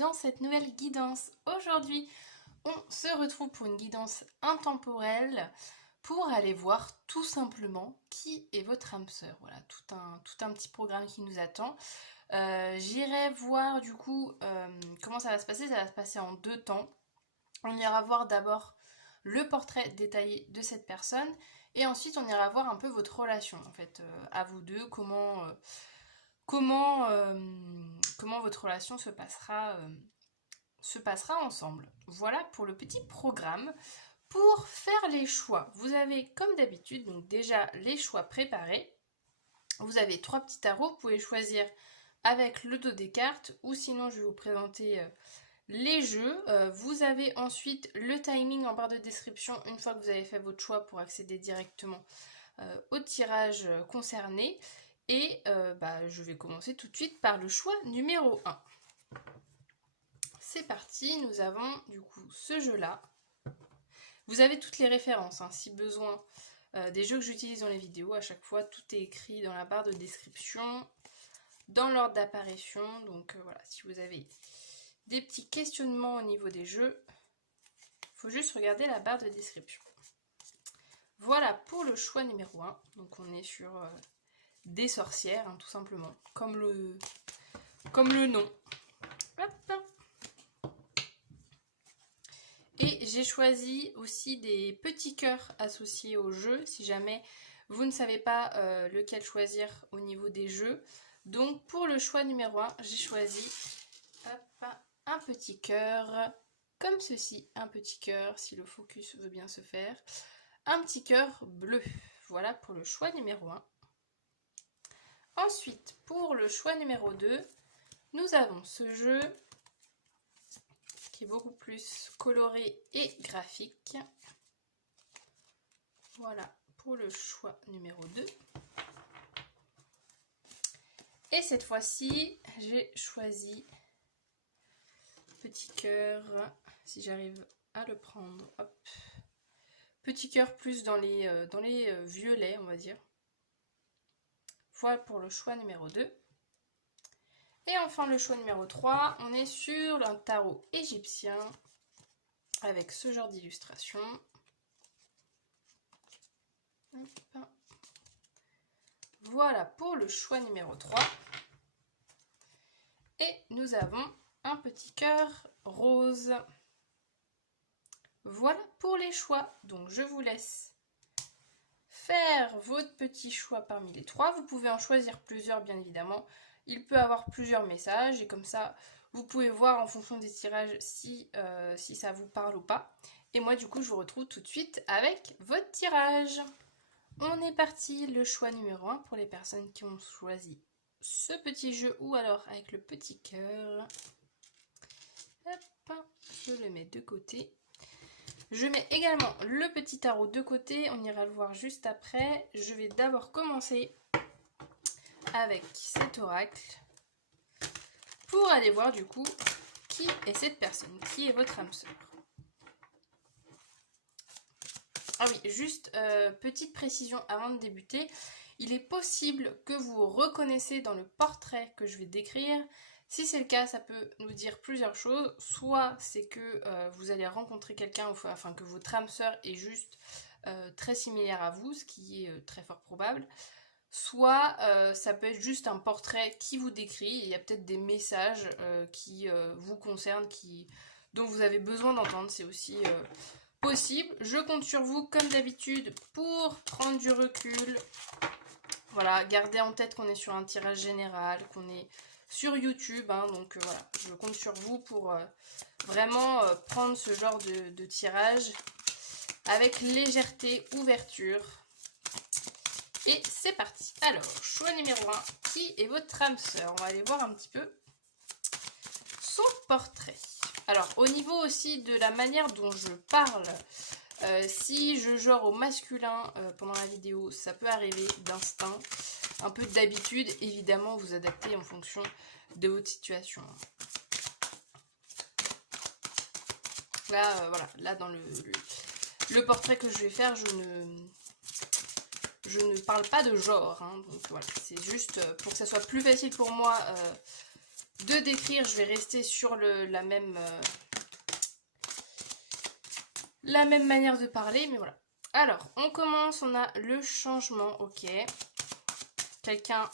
dans cette nouvelle guidance. Aujourd'hui, on se retrouve pour une guidance intemporelle pour aller voir tout simplement qui est votre âme sœur. Voilà, tout un petit programme qui nous attend. J'irai voir du coup comment ça va se passer. Ça va se passer en 2 temps. On ira voir d'abord le portrait détaillé de cette personne et ensuite on ira voir un peu votre relation en fait à vous deux, comment votre relation se passera ensemble. Voilà pour le petit programme. Pour faire les choix, vous avez comme d'habitude donc déjà les choix préparés. Vous avez 3 petits tarots, vous pouvez choisir avec le dos des cartes ou sinon je vais vous présenter les jeux. Vous avez ensuite le timing en barre de description une fois que vous avez fait votre choix pour accéder directement au tirage concerné. Et je vais commencer tout de suite par le choix numéro 1. C'est parti, nous avons du coup ce jeu-là. Vous avez toutes les références, hein, si besoin, des jeux que j'utilise dans les vidéos. À chaque fois, tout est écrit dans la barre de description, dans l'ordre d'apparition. Donc voilà, si vous avez des petits questionnements au niveau des jeux, il faut juste regarder la barre de description. Voilà pour le choix numéro 1. Donc on est sur des sorcières, hein, tout simplement, comme le nom. Hop. Et j'ai choisi aussi des petits cœurs associés au jeu, si jamais vous ne savez pas lequel choisir au niveau des jeux. Donc pour le choix numéro 1, j'ai choisi un petit cœur, comme ceci, un petit cœur, si le focus veut bien se faire. Un petit cœur bleu, voilà pour le choix numéro 1. Ensuite, pour le choix numéro 2, nous avons ce jeu qui est beaucoup plus coloré et graphique. Voilà pour le choix numéro 2. Et cette fois-ci, j'ai choisi petit cœur, si j'arrive à le prendre, hop. Petit cœur plus dans les violets, on va dire. Voilà pour le choix numéro 2. Et enfin le choix numéro 3, on est sur un tarot égyptien avec ce genre d'illustration. Voilà pour le choix numéro 3. Et nous avons un petit cœur rose. Voilà pour les choix. Donc je vous laisse faire votre petit choix parmi les 3. Vous pouvez en choisir plusieurs bien évidemment. Il peut avoir plusieurs messages et comme ça vous pouvez voir en fonction des tirages si ça vous parle ou pas. Et moi du coup je vous retrouve tout de suite avec votre tirage. On est parti, le choix numéro 1 pour les personnes qui ont choisi ce petit jeu ou alors avec le petit cœur. Hop, je le mets de côté. Je mets également le petit tarot de côté, on ira le voir juste après. Je vais d'abord commencer avec cet oracle pour aller voir du coup qui est cette personne, qui est votre âme sœur. Ah oui, juste petite précision avant de débuter, il est possible que vous reconnaissez dans le portrait que je vais décrire. Si c'est le cas, ça peut nous dire plusieurs choses. Soit c'est que vous allez rencontrer quelqu'un, enfin que votre âme sœur est juste très similaire à vous, ce qui est très fort probable. Soit ça peut être juste un portrait qui vous décrit. Il y a peut-être des messages qui vous concernent, dont vous avez besoin d'entendre. C'est aussi possible. Je compte sur vous comme d'habitude pour prendre du recul. Voilà, gardez en tête qu'on est sur un tirage général, qu'on est sur YouTube, hein, donc voilà, je compte sur vous pour vraiment prendre ce genre de tirage avec légèreté, ouverture. Et c'est parti. Alors, choix numéro 1, qui est votre âme sœur? On va aller voir un petit peu son portrait. Alors, au niveau aussi de la manière dont je parle, si je genre au masculin pendant la vidéo, ça peut arriver d'instinct. Un peu d'habitude, évidemment, vous adaptez en fonction de votre situation. Là, voilà, là dans le portrait que je vais faire, je ne parle pas de genre, hein, donc voilà, c'est juste pour que ça soit plus facile pour moi de décrire, je vais rester sur la même manière de parler, mais voilà. Alors, on commence, on a le changement, ok. Quelqu'un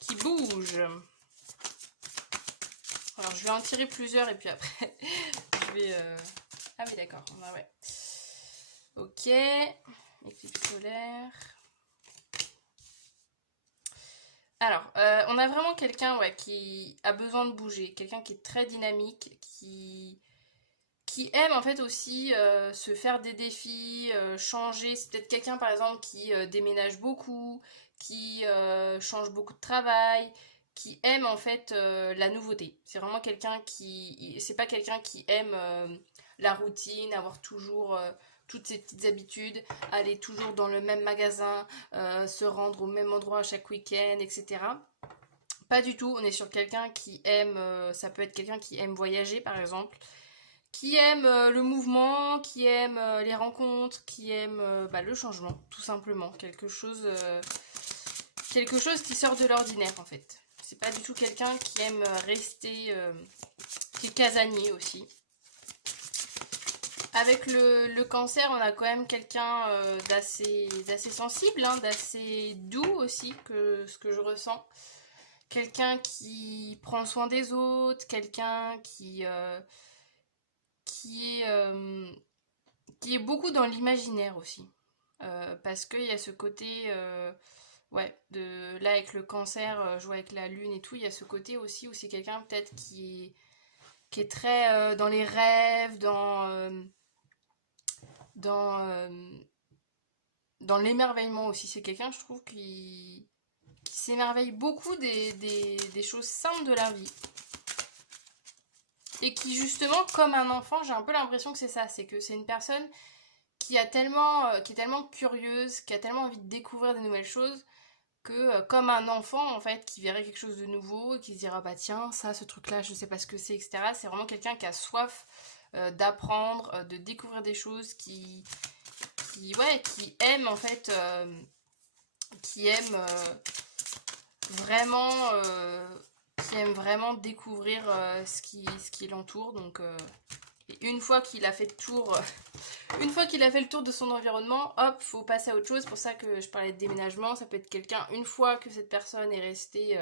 qui bouge. Alors, je vais en tirer plusieurs et puis après, je vais... Ah oui, d'accord, ouais. Ok, éclipse solaire. Alors, on a vraiment quelqu'un qui a besoin de bouger, quelqu'un qui est très dynamique, qui aime en fait aussi se faire des défis, changer. C'est peut-être quelqu'un par exemple qui déménage beaucoup, qui change beaucoup de travail, qui aime en fait la nouveauté. C'est vraiment quelqu'un c'est pas quelqu'un qui aime la routine, avoir toujours toutes ses petites habitudes, aller toujours dans le même magasin, se rendre au même endroit à chaque week-end, etc. Pas du tout, on est sur quelqu'un qui aime, ça peut être quelqu'un qui aime voyager par exemple, qui aime le mouvement, qui aime les rencontres, qui aime le changement, tout simplement. Quelque chose qui sort de l'ordinaire en fait. C'est pas du tout quelqu'un qui aime rester, qui est casanier aussi. Avec le cancer, on a quand même quelqu'un d'assez sensible, hein, d'assez doux aussi, que ce que je ressens. Quelqu'un qui prend soin des autres, quelqu'un qui est beaucoup dans l'imaginaire aussi. Parce qu'il y a ce côté, là avec le cancer, je vois avec la lune et tout, il y a ce côté aussi où c'est quelqu'un peut-être qui est très dans les rêves, dans, dans l'émerveillement aussi. C'est quelqu'un, je trouve, qui s'émerveille beaucoup des choses simples de la vie. Et qui, justement, comme un enfant, j'ai un peu l'impression que c'est ça. C'est que c'est une personne qui est tellement curieuse, qui a tellement envie de découvrir des nouvelles choses, que comme un enfant, en fait, qui verrait quelque chose de nouveau, et qui se dira, bah tiens, ça, ce truc-là, je sais pas ce que c'est, etc. C'est vraiment quelqu'un qui a soif d'apprendre, de découvrir des choses, qui aime, en fait, qui aime vraiment... qui aime vraiment découvrir ce qui l'entoure. Donc, et une fois qu'il a fait le tour, une fois qu'il a fait le tour de son environnement, hop, faut passer à autre chose. C'est pour ça que je parlais de déménagement. Ça peut être quelqu'un, une fois que cette personne est restée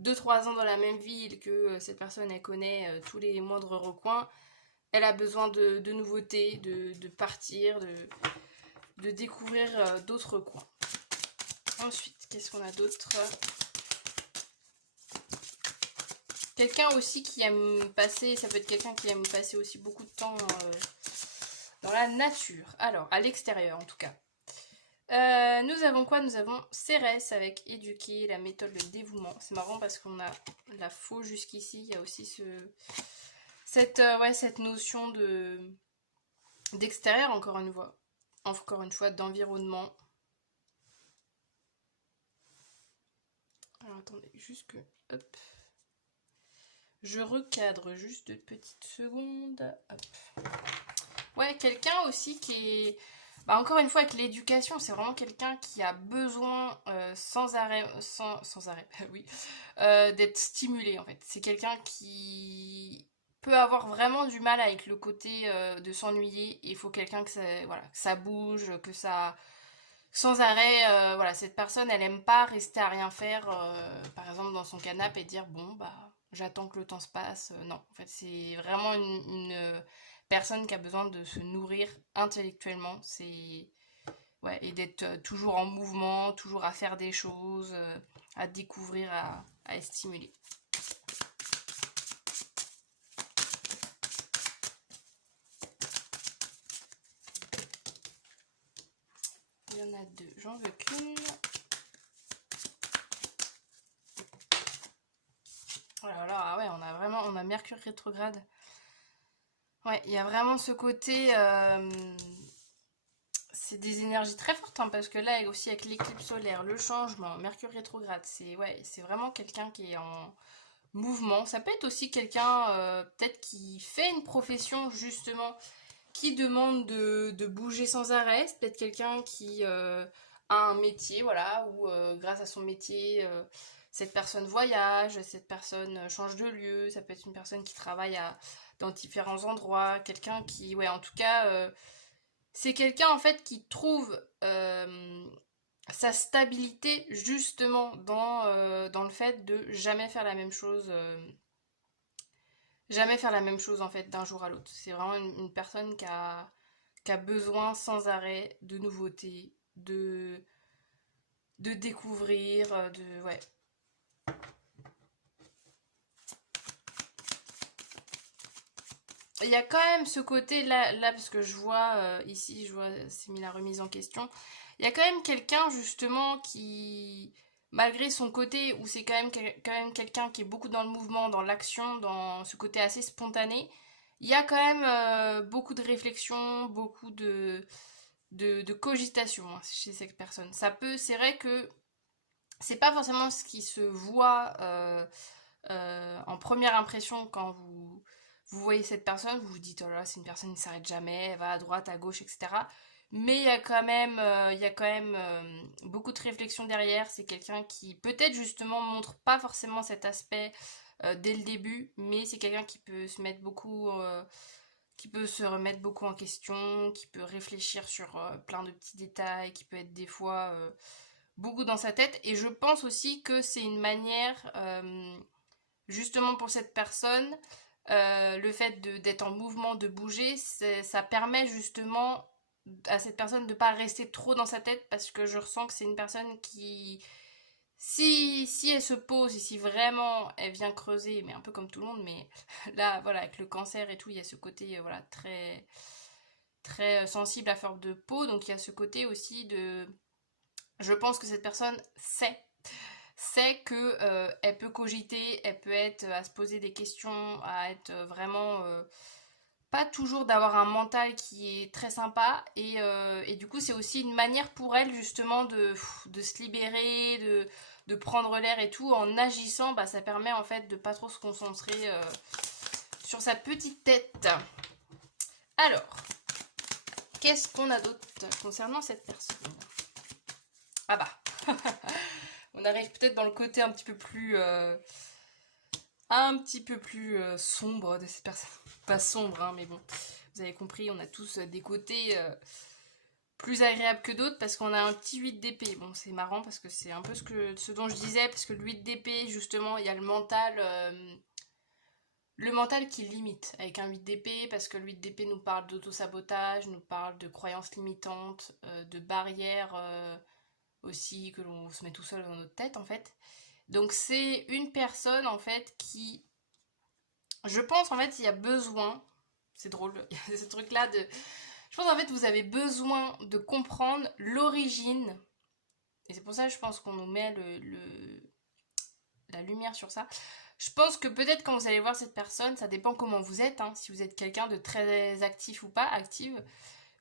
2-3 ans dans la même ville, que cette personne elle connaît tous les moindres recoins, elle a besoin de nouveautés, de partir, de découvrir d'autres coins. Ensuite, qu'est-ce qu'on a d'autre ? Quelqu'un aussi qui aime passer, ça peut être quelqu'un qui aime passer aussi beaucoup de temps dans la nature. Alors, à l'extérieur en tout cas. Nous avons quoi? Nous avons Cérès avec éduquer, la méthode de dévouement. C'est marrant parce qu'on a la faux jusqu'ici. Il y a aussi cette notion d'extérieur, encore une fois, d'environnement. Alors attendez, juste que... Hop. Je recadre juste 2 petites secondes. Hop. Ouais, quelqu'un aussi qui est... encore une fois, avec l'éducation, c'est vraiment quelqu'un qui a besoin sans arrêt, oui, d'être stimulé en fait. C'est quelqu'un qui peut avoir vraiment du mal avec le côté de s'ennuyer. Il faut quelqu'un que ça bouge, que ça... Sans arrêt, cette personne, elle aime pas rester à rien faire, par exemple dans son canapé et dire bon bah j'attends que le temps se passe. Non, en fait c'est vraiment une personne qui a besoin de se nourrir intellectuellement, et d'être toujours en mouvement, toujours à faire des choses, à découvrir, à stimuler. Il y en a 2, j'en veux qu'une. Oh là là, ah ouais, on a Mercure rétrograde. Ouais, il y a vraiment ce côté, c'est des énergies très fortes, hein, parce que là aussi avec l'éclipse solaire, le changement, Mercure rétrograde, c'est vraiment quelqu'un qui est en mouvement. Ça peut être aussi quelqu'un peut-être qui fait une profession justement qui demande de bouger sans arrêt. C'est peut-être quelqu'un qui a un métier, voilà, ou grâce à son métier, cette personne voyage, cette personne change de lieu, ça peut être une personne qui travaille dans différents endroits, quelqu'un qui, ouais, en tout cas, c'est quelqu'un en fait qui trouve sa stabilité justement dans le fait de jamais faire la même chose en fait d'un jour à l'autre. C'est vraiment une personne qui a besoin sans arrêt de nouveautés, de découvrir, ouais. Il y a quand même ce côté là parce que je vois ici, je vois, c'est mis la remise en question. Il y a quand même quelqu'un justement qui, malgré son côté où c'est quand même quelqu'un qui est beaucoup dans le mouvement, dans l'action, dans ce côté assez spontané, il y a quand même beaucoup de réflexion, beaucoup de cogitation hein, chez cette personne. C'est vrai que c'est pas forcément ce qui se voit en première impression quand vous voyez cette personne, vous vous dites oh là là, c'est une personne qui ne s'arrête jamais, elle va à droite, à gauche, etc. Mais il y a quand même beaucoup de réflexion derrière. C'est quelqu'un qui peut-être justement montre pas forcément cet aspect dès le début, mais c'est quelqu'un qui peut se remettre beaucoup en question, qui peut réfléchir sur plein de petits détails, qui peut être des fois beaucoup dans sa tête. Et je pense aussi que c'est une manière, justement pour cette personne, le fait d'être en mouvement, de bouger, ça permet justement à cette personne de ne pas rester trop dans sa tête parce que je ressens que c'est une personne qui, si elle se pose et si vraiment elle vient creuser, mais un peu comme tout le monde, mais là, voilà, avec le cancer et tout, il y a ce côté, voilà, très, très sensible à forme de peau, donc il y a ce côté aussi de... Je pense que cette personne sait que elle peut cogiter, elle peut être à se poser des questions, à être vraiment pas toujours d'avoir un mental qui est très sympa et du coup c'est aussi une manière pour elle justement de se libérer, de prendre l'air et tout en agissant, bah, ça permet en fait de pas trop se concentrer sur sa petite tête. Alors, qu'est-ce qu'on a d'autre concernant cette personne? Ah bah on arrive peut-être dans le côté un petit peu plus sombre de cette personne. Pas sombre, hein, mais bon, vous avez compris, on a tous des côtés plus agréables que d'autres parce qu'on a un petit 8 d'épée. Bon, c'est marrant parce que c'est un peu ce dont je disais, parce que le 8 d'épée, justement, il y a le mental qui limite avec un 8 d'épée, parce que le 8 d'épée nous parle d'auto-sabotage, nous parle de croyances limitantes, de barrières aussi que l'on se met tout seul dans notre tête en fait. Donc c'est une personne en fait qui, je pense en fait il y a besoin, c'est drôle, il y a ce truc là de, je pense en fait vous avez besoin de comprendre l'origine, et c'est pour ça que je pense qu'on nous met la lumière sur ça. Je pense que peut-être quand vous allez voir cette personne, ça dépend comment vous êtes, hein, si vous êtes quelqu'un de très actif ou pas, active,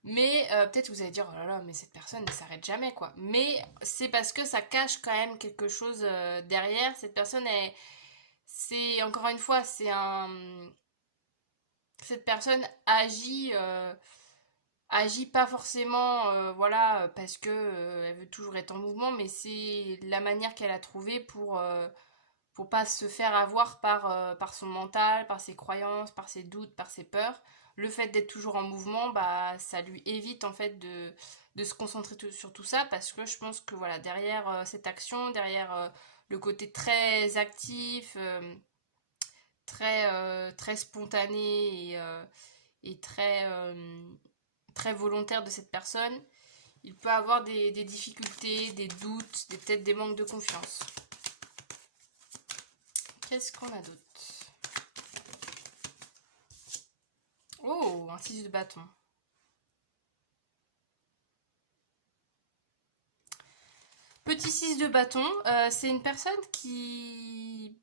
mais peut-être vous allez dire, oh là là, mais cette personne ne s'arrête jamais, quoi. Mais c'est parce que ça cache quand même quelque chose derrière. Cette personne est... C'est, encore une fois, c'est un... Cette personne agit pas forcément, voilà, parce que elle veut toujours être en mouvement, mais c'est la manière qu'elle a trouvée pour pas se faire avoir par son mental, par ses croyances, par ses doutes, par ses peurs. Le fait d'être toujours en mouvement, bah, ça lui évite en fait de se concentrer sur tout ça parce que je pense que voilà, derrière cette action, derrière le côté très actif, très spontané et très volontaire de cette personne, il peut avoir des difficultés, des doutes, peut-être des manques de confiance. Qu'est-ce qu'on a d'autre? Oh, un 6 de bâton. Petit 6 de bâton, c'est une personne qui...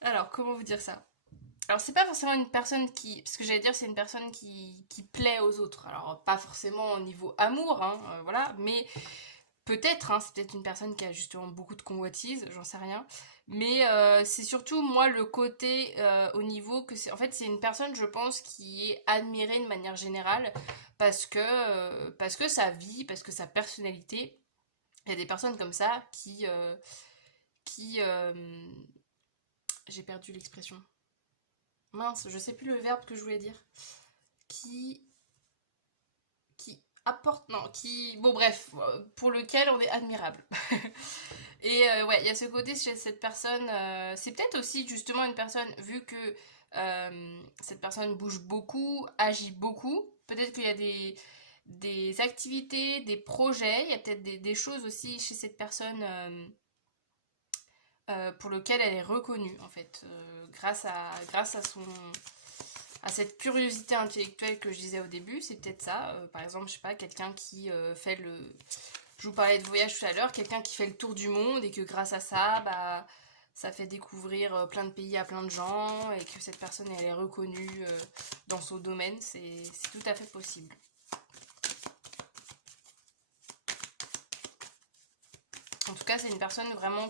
Alors, comment vous dire ça? Alors, c'est pas forcément une personne qui... Parce que j'allais dire, c'est une personne qui plaît aux autres. Alors, pas forcément au niveau amour, hein, voilà, mais peut-être, hein, c'est peut-être une personne qui a justement beaucoup de convoitise, j'en sais rien. Mais c'est surtout, moi, le côté au niveau que c'est... En fait, c'est une personne, je pense, qui est admirée de manière générale parce que sa vie, parce que sa personnalité, il y a des personnes comme ça qui... j'ai perdu l'expression. Mince, je sais plus le verbe que je voulais dire. Qui apporte... Non, qui... Bon bref, pour lequel on est admirable. Et ouais, il y a ce côté chez cette personne, c'est peut-être aussi justement une personne, vu que cette personne bouge beaucoup, agit beaucoup, peut-être qu'il y a des activités, des projets, il y a peut-être des choses aussi chez cette personne pour lesquelles elle est reconnue en fait, grâce à cette curiosité intellectuelle que je disais au début, c'est peut-être ça. Par exemple, je sais pas, quelqu'un qui fait le... Je vous parlais de voyage tout à l'heure, quelqu'un qui fait le tour du monde et que grâce à ça, bah, ça fait découvrir plein de pays à plein de gens et que cette personne elle est reconnue dans son domaine, c'est tout à fait possible. En tout cas, c'est une personne vraiment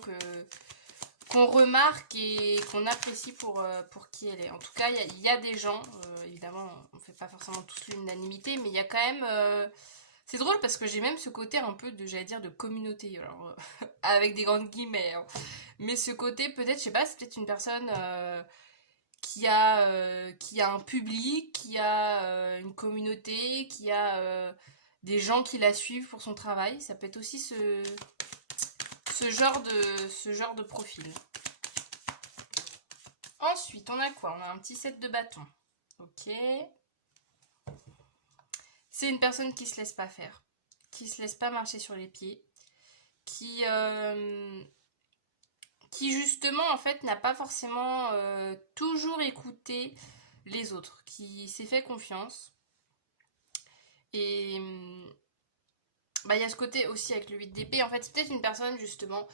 qu'on remarque et qu'on apprécie pour qui elle est. En tout cas, il y a des gens, évidemment, on ne fait pas forcément tous l'unanimité, mais il y a quand même... c'est drôle parce que j'ai même ce côté un peu de, j'allais dire, de communauté, alors, avec des grandes guillemets. Hein. Mais ce côté, peut-être, je sais pas, c'est peut-être une personne qui a un public, qui a une communauté, qui a des gens qui la suivent pour son travail. Ça peut être aussi ce genre de profil. Ensuite, on a quoi? On a un petit set de bâtons. Ok. C'est une personne qui se laisse pas faire, qui se laisse pas marcher sur les pieds, qui justement en fait n'a pas forcément toujours écouté les autres, qui s'est fait confiance. Et bah, il y a ce côté aussi avec le 8 d'épée, en fait c'est peut-être une personne justement,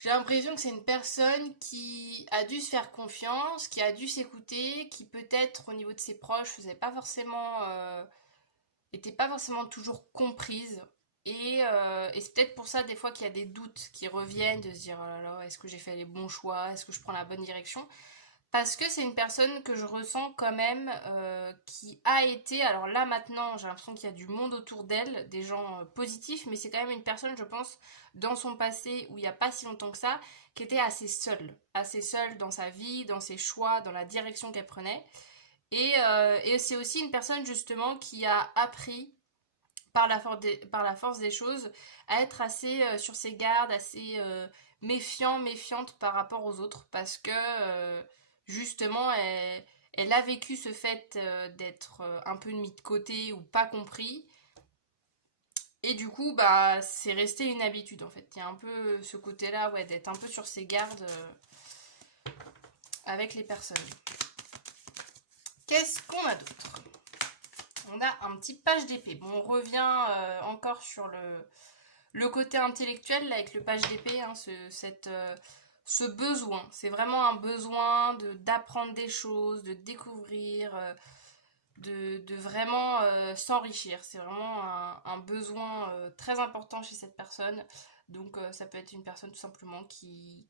j'ai l'impression que c'est une personne qui a dû se faire confiance, qui a dû s'écouter, qui peut-être au niveau de ses proches faisait pas forcément était pas forcément toujours comprise. Et c'est peut-être pour ça des fois qu'il y a des doutes qui reviennent, de se dire oh là là, est-ce que j'ai fait les bons choix, est-ce que je prends la bonne direction, parce que c'est une personne que je ressens quand même qui a été, alors là maintenant j'ai l'impression qu'il y a du monde autour d'elle, des gens positifs, mais c'est quand même une personne je pense dans son passé où il n'y a pas si longtemps que ça, qui était assez seule dans sa vie, dans ses choix, dans la direction qu'elle prenait. Et c'est aussi une personne justement qui a appris par la force des choses à être assez sur ses gardes, assez méfiante par rapport aux autres parce que justement elle a vécu ce fait d'être un peu mis de côté ou pas compris. Et du coup, bah, c'est resté une habitude en fait. Il y a un peu ce côté-là, ouais, d'être un peu sur ses gardes avec les personnes. Qu'est-ce qu'on a d'autre? On a un petit page d'épée. Bon, on revient encore sur le côté intellectuel là, avec le page d'épée, hein, ce besoin. C'est vraiment un besoin d'apprendre des choses, de découvrir, de vraiment s'enrichir. C'est vraiment un besoin très important chez cette personne. Donc ça peut être une personne tout simplement qui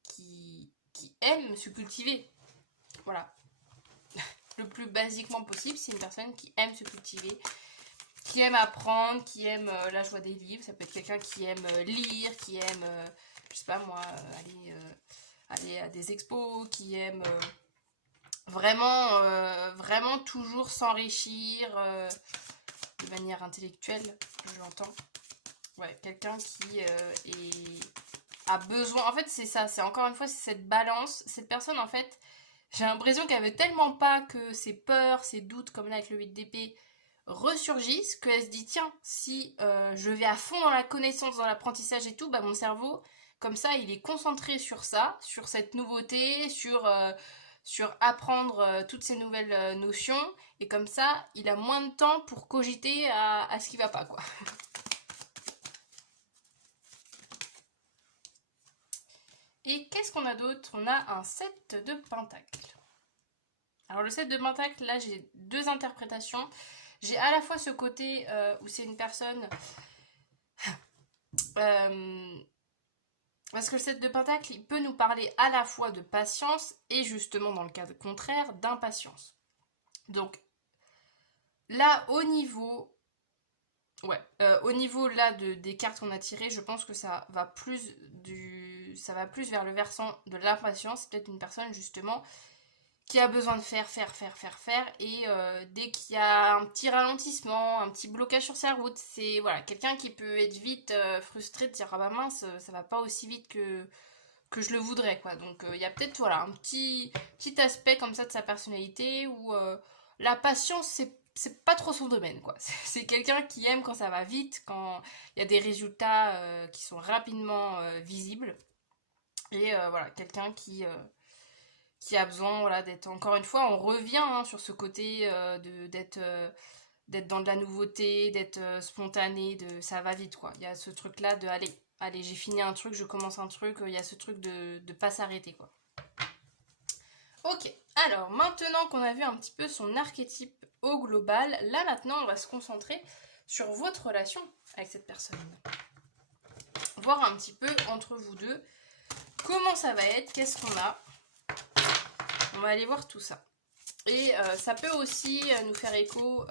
aime se cultiver. Voilà. Le plus basiquement possible, c'est une personne qui aime se cultiver, qui aime apprendre, qui aime la joie des livres. Ça peut être quelqu'un qui aime lire, qui aime, je sais pas moi, aller à des expos, qui aime vraiment toujours s'enrichir de manière intellectuelle, j'entends. Ouais, quelqu'un qui a besoin. En fait, c'est ça, c'est encore une fois, c'est cette balance. Cette personne, en fait, j'ai l'impression qu'elle veut tellement pas que ses peurs, ses doutes, comme là avec le 8 d'épée, ressurgissent, qu'elle se dit, tiens, si je vais à fond dans la connaissance, dans l'apprentissage et tout, bah mon cerveau, comme ça, il est concentré sur ça, sur cette nouveauté, sur apprendre toutes ces nouvelles notions, et comme ça, il a moins de temps pour cogiter à ce qui va pas, quoi. Et qu'est-ce qu'on a d'autre? On a un set de pentacles. Alors le set de pentacles, là j'ai deux interprétations. J'ai à la fois ce côté où c'est une personne... parce que le set de pentacles, il peut nous parler à la fois de patience et justement dans le cas contraire, d'impatience. Donc là au niveau... Ouais, au niveau là des cartes qu'on a tirées, je pense que ça va plus ça va plus vers le versant de l'impatience. C'est peut-être une personne justement qui a besoin de faire, et dès qu'il y a un petit ralentissement, un petit blocage sur sa route, c'est voilà, quelqu'un qui peut être vite frustré de dire ah bah mince, ça va pas aussi vite que je le voudrais quoi. Donc il y a peut-être voilà un petit aspect comme ça de sa personnalité où la patience c'est pas trop son domaine quoi. C'est quelqu'un qui aime quand ça va vite, quand il y a des résultats qui sont rapidement visibles et voilà, quelqu'un qui a besoin voilà d'être encore une fois on revient hein, sur ce côté d'être dans de la nouveauté, d'être spontané, de ça va vite quoi. Il y a ce truc là de allez j'ai fini un truc, je commence un truc, il y a ce truc de pas s'arrêter quoi. Ok, alors maintenant qu'on a vu un petit peu son archétype au global, là maintenant on va se concentrer sur votre relation avec cette personne. Voir un petit peu entre vous deux comment ça va être, qu'est-ce qu'on a. On va aller voir tout ça. Et ça peut aussi nous faire écho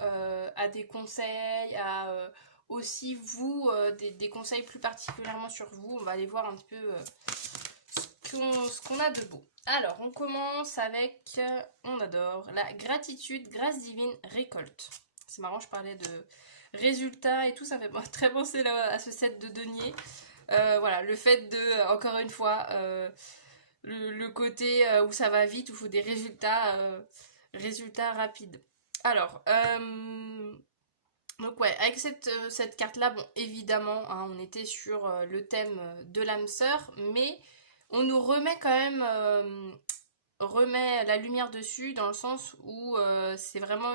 à des conseils, à aussi vous, des conseils plus particulièrement sur vous. On va aller voir un petit peu ce qu'on a de beau. Alors, on commence avec, on adore, la gratitude, grâce divine, récolte. C'est marrant, je parlais de résultats et tout, ça me fait très penser là, à ce set de denier. Voilà, le fait de, encore une fois, le côté où ça va vite, où il faut des résultats rapides. Alors, donc ouais, avec cette carte-là, bon, évidemment, hein, on était sur le thème de l'âme sœur, mais on nous remet quand même, remet la lumière dessus, dans le sens où c'est vraiment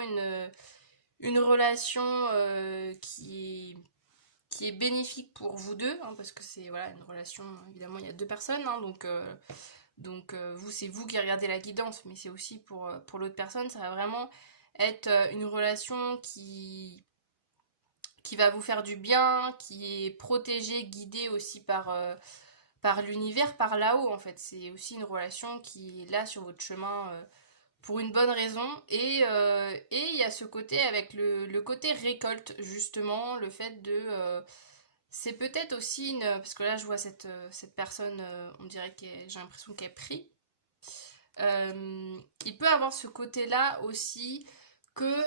une relation qui est bénéfique pour vous deux, hein, parce que c'est voilà, une relation, évidemment, il y a deux personnes, hein, donc vous, c'est vous qui regardez la guidance, mais c'est aussi pour l'autre personne. Ça va vraiment être une relation qui va vous faire du bien, qui est protégée, guidée aussi par l'univers, par là-haut en fait. C'est aussi une relation qui est là sur votre chemin pour une bonne raison. Et il y a ce côté avec le côté récolte, justement, le fait de... c'est peut-être aussi une... Parce que là, je vois cette personne, on dirait que j'ai l'impression qu'elle prie. Il peut avoir ce côté-là aussi que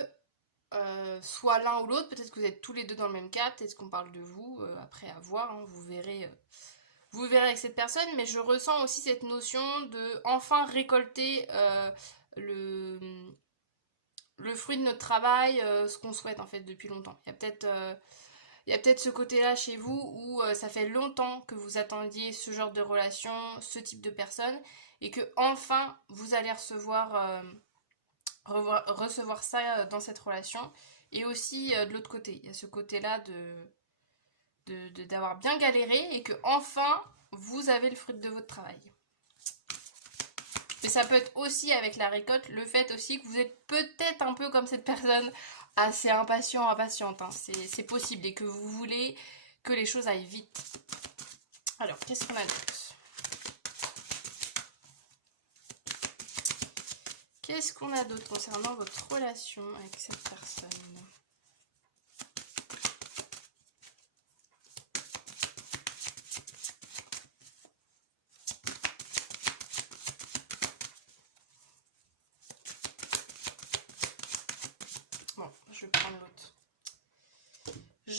soit l'un ou l'autre, peut-être que vous êtes tous les deux dans le même cas, peut-être qu'on parle de vous, après à voir, hein, vous verrez avec cette personne, mais je ressens aussi cette notion de enfin récolter le, le fruit de notre travail, ce qu'on souhaite en fait depuis longtemps. Il y a peut-être ce côté-là chez vous où ça fait longtemps que vous attendiez ce genre de relation, ce type de personne, et que enfin vous allez recevoir ça dans cette relation. Et aussi de l'autre côté, il y a ce côté-là d'avoir bien galéré et que enfin vous avez le fruit de votre travail. Mais ça peut être aussi avec la récolte le fait aussi que vous êtes peut-être un peu comme cette personne, assez impatiente, hein. C'est possible et que vous voulez que les choses aillent vite. Alors, qu'est-ce qu'on a d'autre? Qu'est-ce qu'on a d'autre concernant votre relation avec cette personne? Bon, je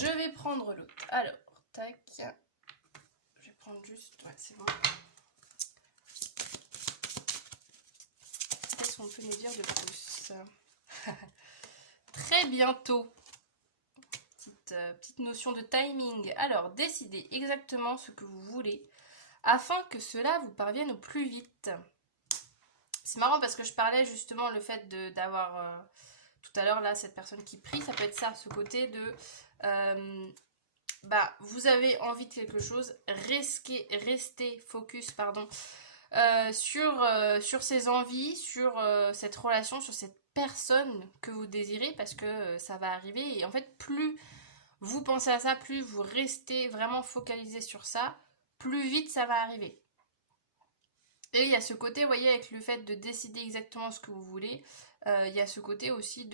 vais prendre l'autre. Alors, tac. Je vais prendre juste... Ouais, c'est bon. Qu'est-ce qu'on peut nous dire de plus? Très bientôt. Petite notion de timing. Alors, décidez exactement ce que vous voulez afin que cela vous parvienne au plus vite. C'est marrant parce que je parlais justement le fait d'avoir tout à l'heure là cette personne qui prie, ça peut être ça, ce côté de vous avez envie de quelque chose, restez focus sur ces envies, sur cette relation, sur cette personne que vous désirez, parce que ça va arriver. Et en fait, plus vous pensez à ça, plus vous restez vraiment focalisé sur ça, plus vite ça va arriver. Et il y a ce côté, vous voyez, avec le fait de décider exactement ce que vous voulez, il y a ce côté aussi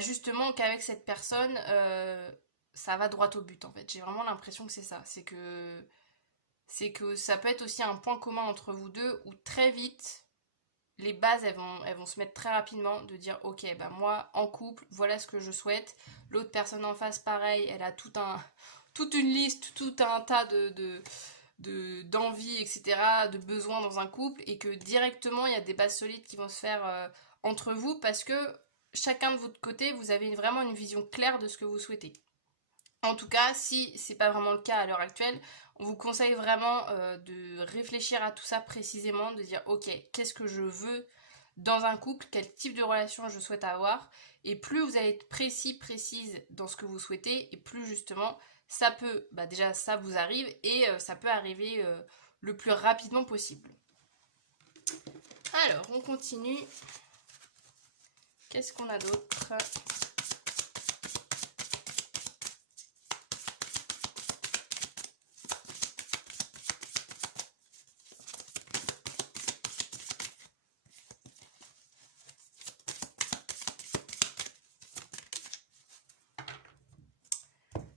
justement qu'avec cette personne, ça va droit au but en fait. J'ai vraiment l'impression que c'est ça. C'est que ça peut être aussi un point commun entre vous deux où très vite, les bases elles vont se mettre très rapidement de dire ok, bah moi en couple, voilà ce que je souhaite. L'autre personne en face, pareil, elle a toute une liste, tout un tas d'envie, etc., de besoins dans un couple, et que directement il y a des bases solides qui vont se faire entre vous parce que chacun de votre côté, vous avez vraiment une vision claire de ce que vous souhaitez. En tout cas, si c'est pas vraiment le cas à l'heure actuelle, on vous conseille vraiment de réfléchir à tout ça précisément, de dire ok, qu'est-ce que je veux dans un couple, quel type de relation je souhaite avoir, et plus vous allez être précise dans ce que vous souhaitez, et plus justement ça peut, bah déjà ça vous arrive, et ça peut arriver le plus rapidement possible. Alors, on continue. Qu'est-ce qu'on a d'autre ?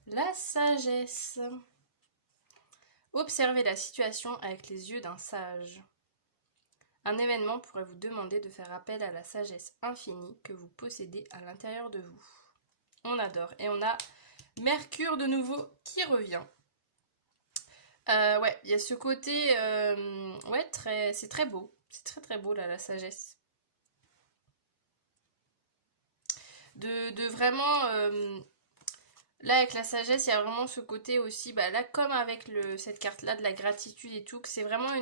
La sagesse. Observez la situation avec les yeux d'un sage. Un événement pourrait vous demander de faire appel à la sagesse infinie que vous possédez à l'intérieur de vous. On adore. Et on a Mercure de nouveau qui revient. Ouais, il y a ce côté... ouais, c'est très beau. C'est très beau là, la sagesse. De vraiment... là, avec la sagesse, il y a vraiment ce côté aussi, bah, là, comme avec cette carte-là de la gratitude et tout, que c'est vraiment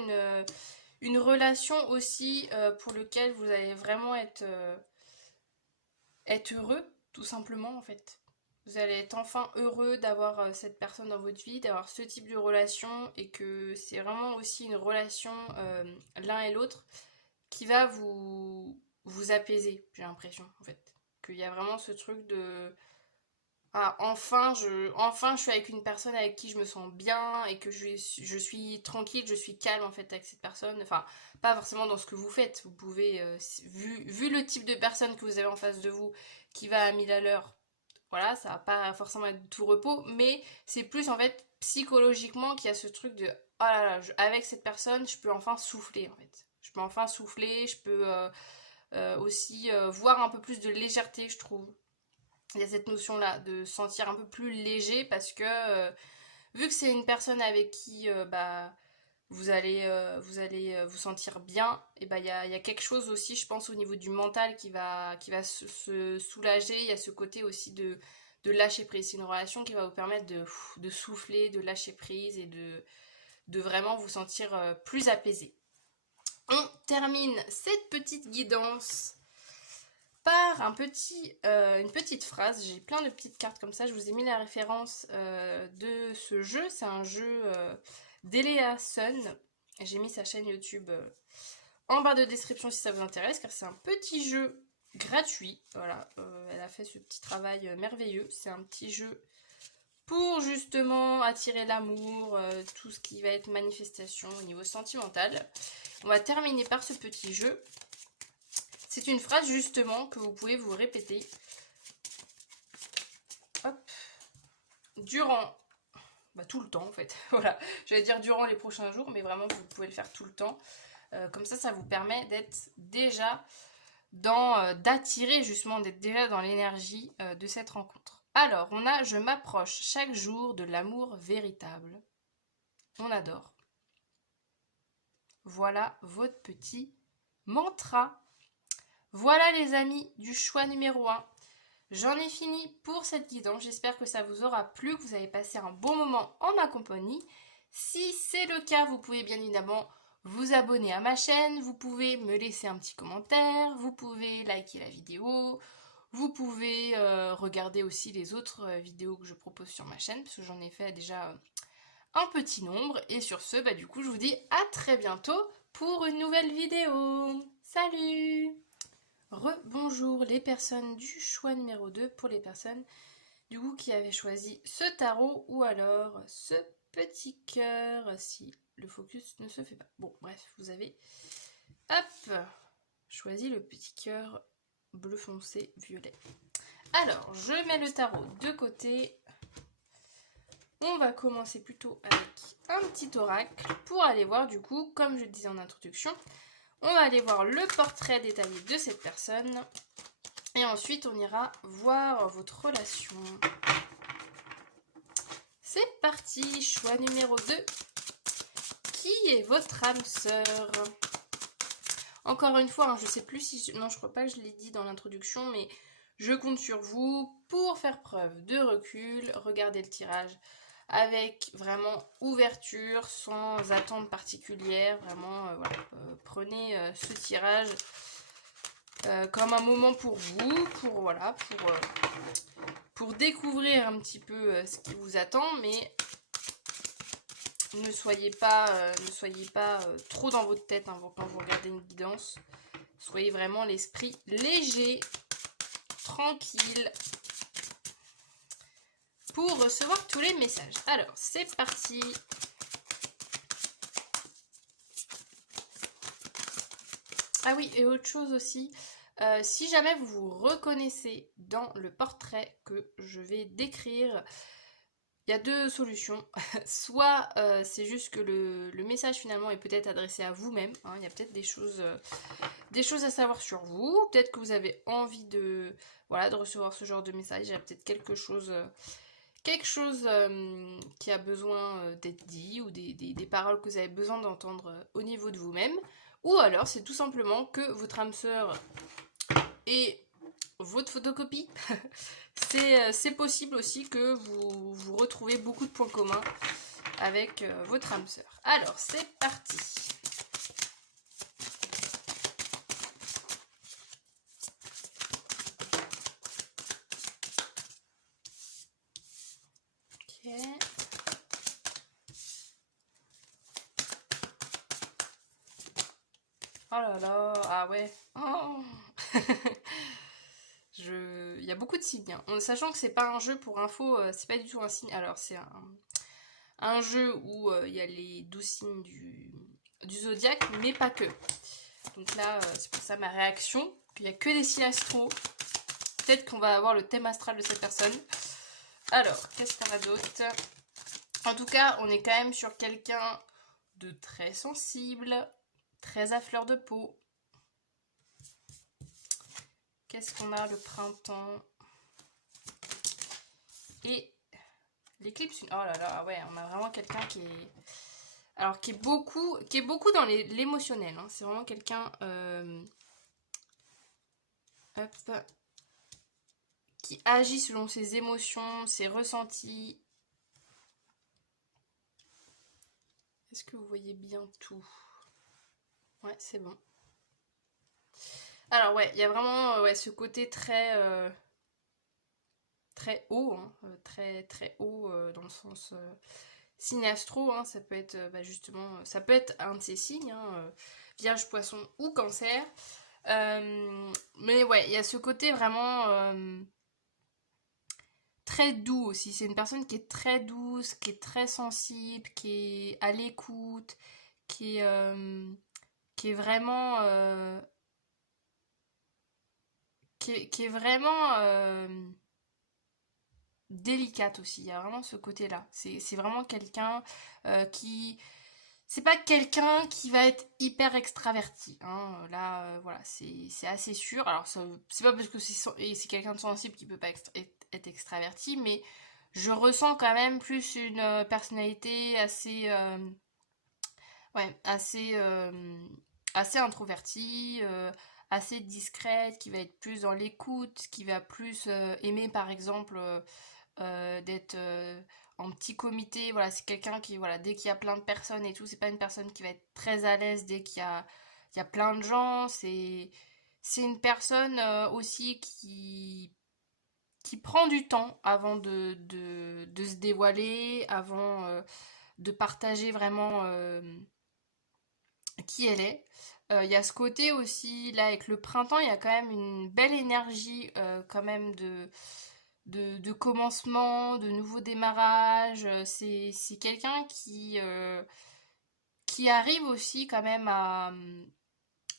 une relation aussi pour laquelle vous allez vraiment être heureux, tout simplement, en fait. Vous allez être enfin heureux d'avoir cette personne dans votre vie, d'avoir ce type de relation, et que c'est vraiment aussi une relation l'un et l'autre qui va vous apaiser, j'ai l'impression, en fait. Qu'il y a vraiment ce truc de... Ah, enfin je suis avec une personne avec qui je me sens bien et que je suis tranquille, je suis calme en fait avec cette personne. Enfin, pas forcément dans ce que vous faites. Vous pouvez, vu le type de personne que vous avez en face de vous qui va à 1000 à l'heure, voilà, ça va pas forcément être tout repos, mais c'est plus en fait psychologiquement qu'il y a ce truc de oh là là, avec cette personne, je peux enfin souffler en fait. Je peux enfin souffler, je peux aussi voir un peu plus de légèreté, je trouve. Il y a cette notion-là de se sentir un peu plus léger parce que vu que c'est une personne avec qui bah, vous allez vous sentir bien, et bah, il y a quelque chose aussi, je pense, au niveau du mental qui va se soulager. Il y a ce côté aussi de lâcher prise. C'est une relation qui va vous permettre de souffler, de lâcher prise et de vraiment vous sentir plus apaisé. On termine cette petite guidance par une petite phrase. J'ai plein de petites cartes comme ça. Je vous ai mis la référence de ce jeu. C'est un jeu d'Eléa Sun. J'ai mis sa chaîne YouTube en barre de description si ça vous intéresse, car c'est un petit jeu gratuit. Voilà, elle a fait ce petit travail merveilleux. C'est un petit jeu pour justement attirer l'amour, tout ce qui va être manifestation au niveau sentimental. On va terminer par ce petit jeu. C'est une phrase justement que vous pouvez vous répéter. Hop. Durant, bah, tout le temps en fait. Voilà, j'allais dire durant les prochains jours, mais vraiment vous pouvez le faire tout le temps. Comme ça vous permet d'être déjà d'attirer justement, d'être déjà dans l'énergie de cette rencontre. Alors, on a « Je m'approche chaque jour de l'amour véritable ». On adore. Voilà votre petit mantra. Voilà les amis du choix numéro 1. J'en ai fini pour cette guidance. J'espère que ça vous aura plu, que vous avez passé un bon moment en ma compagnie. Si c'est le cas, vous pouvez bien évidemment vous abonner à ma chaîne. Vous pouvez me laisser un petit commentaire. Vous pouvez liker la vidéo. Vous pouvez regarder aussi les autres vidéos que je propose sur ma chaîne, parce que j'en ai fait déjà un petit nombre. Et sur ce, bah, du coup, je vous dis à très bientôt pour une nouvelle vidéo. Salut! Rebonjour les personnes du choix numéro 2, pour les personnes du coup qui avaient choisi ce tarot ou alors ce petit cœur si le focus ne se fait pas. Bon bref, vous avez hop choisi le petit cœur bleu foncé violet. Alors je mets le tarot de côté On va commencer plutôt avec un petit oracle pour aller voir du coup, comme je le disais en introduction, on va aller voir le portrait détaillé de cette personne et ensuite on ira voir votre relation. C'est parti, choix numéro 2. Qui est votre âme sœur? Encore une fois, je sais plus si... Non, je crois pas que je l'ai dit dans l'introduction, mais je compte sur vous pour faire preuve de recul. Regardez le tirage avec vraiment ouverture, sans attente particulière. Vraiment, voilà. Prenez ce tirage comme un moment pour vous, pour découvrir un petit peu ce qui vous attend, mais ne soyez pas trop dans votre tête quand vous regardez une guidance. Soyez vraiment l'esprit léger, tranquille, pour recevoir tous les messages. Alors, c'est parti. Ah oui, et autre chose aussi, si jamais vous vous reconnaissez dans le portrait que je vais décrire, il y a deux solutions. Soit c'est juste que le message finalement est peut-être adressé à vous-même. Hein, il y a peut-être des choses à savoir sur vous. Peut-être que vous avez envie de recevoir ce genre de message. Il y a peut-être quelque chose qui a besoin d'être dit ou des paroles que vous avez besoin d'entendre au niveau de vous-même. Ou alors c'est tout simplement que votre âme sœur est votre photocopie. C'est possible aussi que vous retrouvez beaucoup de points communs avec votre âme sœur. Alors, c'est parti. Ok. Oh là là, ah ouais. Oh. Il y a beaucoup de signes. Hein. Sachant que c'est pas un jeu pour info, c'est pas du tout un signe. Alors, c'est un jeu où il y a les 12 signes du zodiaque, mais pas que. Donc là, c'est pour ça ma réaction. Il n'y a que des signes astro. Peut-être qu'on va avoir le thème astral de cette personne. Alors, qu'est-ce qu'on a d'autre? En tout cas, on est quand même sur quelqu'un de très sensible, très à fleur de peau. Qu'est-ce qu'on a? Le printemps. Et l'éclipse. Oh là là, ouais, on a vraiment quelqu'un qui est... Alors, qui est beaucoup dans l'émotionnel. Hein. C'est vraiment quelqu'un... Hop. Qui agit selon ses émotions, ses ressentis. Est-ce que vous voyez bien tout? Ouais, c'est bon. Alors ouais, il y a vraiment ce côté très très haut, hein, très haut dans le sens signe astro, hein, ça peut être justement, ça peut être un de ces signes, hein, Vierge, Poisson ou Cancer. Mais ouais, il y a ce côté vraiment très doux aussi. C'est une personne qui est très douce, qui est très sensible, qui est à l'écoute, qui est vraiment qui est vraiment délicate aussi. Il y a vraiment ce côté-là. C'est vraiment quelqu'un qui... C'est pas quelqu'un qui va être hyper extraverti. Hein. Là, voilà, c'est assez sûr. Alors, c'est pas parce que c'est quelqu'un de sensible qui peut pas être extraverti, mais je ressens quand même plus une personnalité assez... ouais, assez introvertie, assez discrète, qui va être plus dans l'écoute, qui va plus aimer par exemple d'être en petit comité. Voilà, c'est quelqu'un qui, voilà, dès qu'il y a plein de personnes et tout, c'est pas une personne qui va être très à l'aise dès il y a plein de gens. C'est une personne aussi qui prend du temps avant de se dévoiler, avant de partager vraiment qui elle est. Il y a ce côté aussi, là avec le printemps, il y a quand même une belle énergie quand même de commencement, de nouveau démarrage. C'est quelqu'un qui arrive aussi quand même à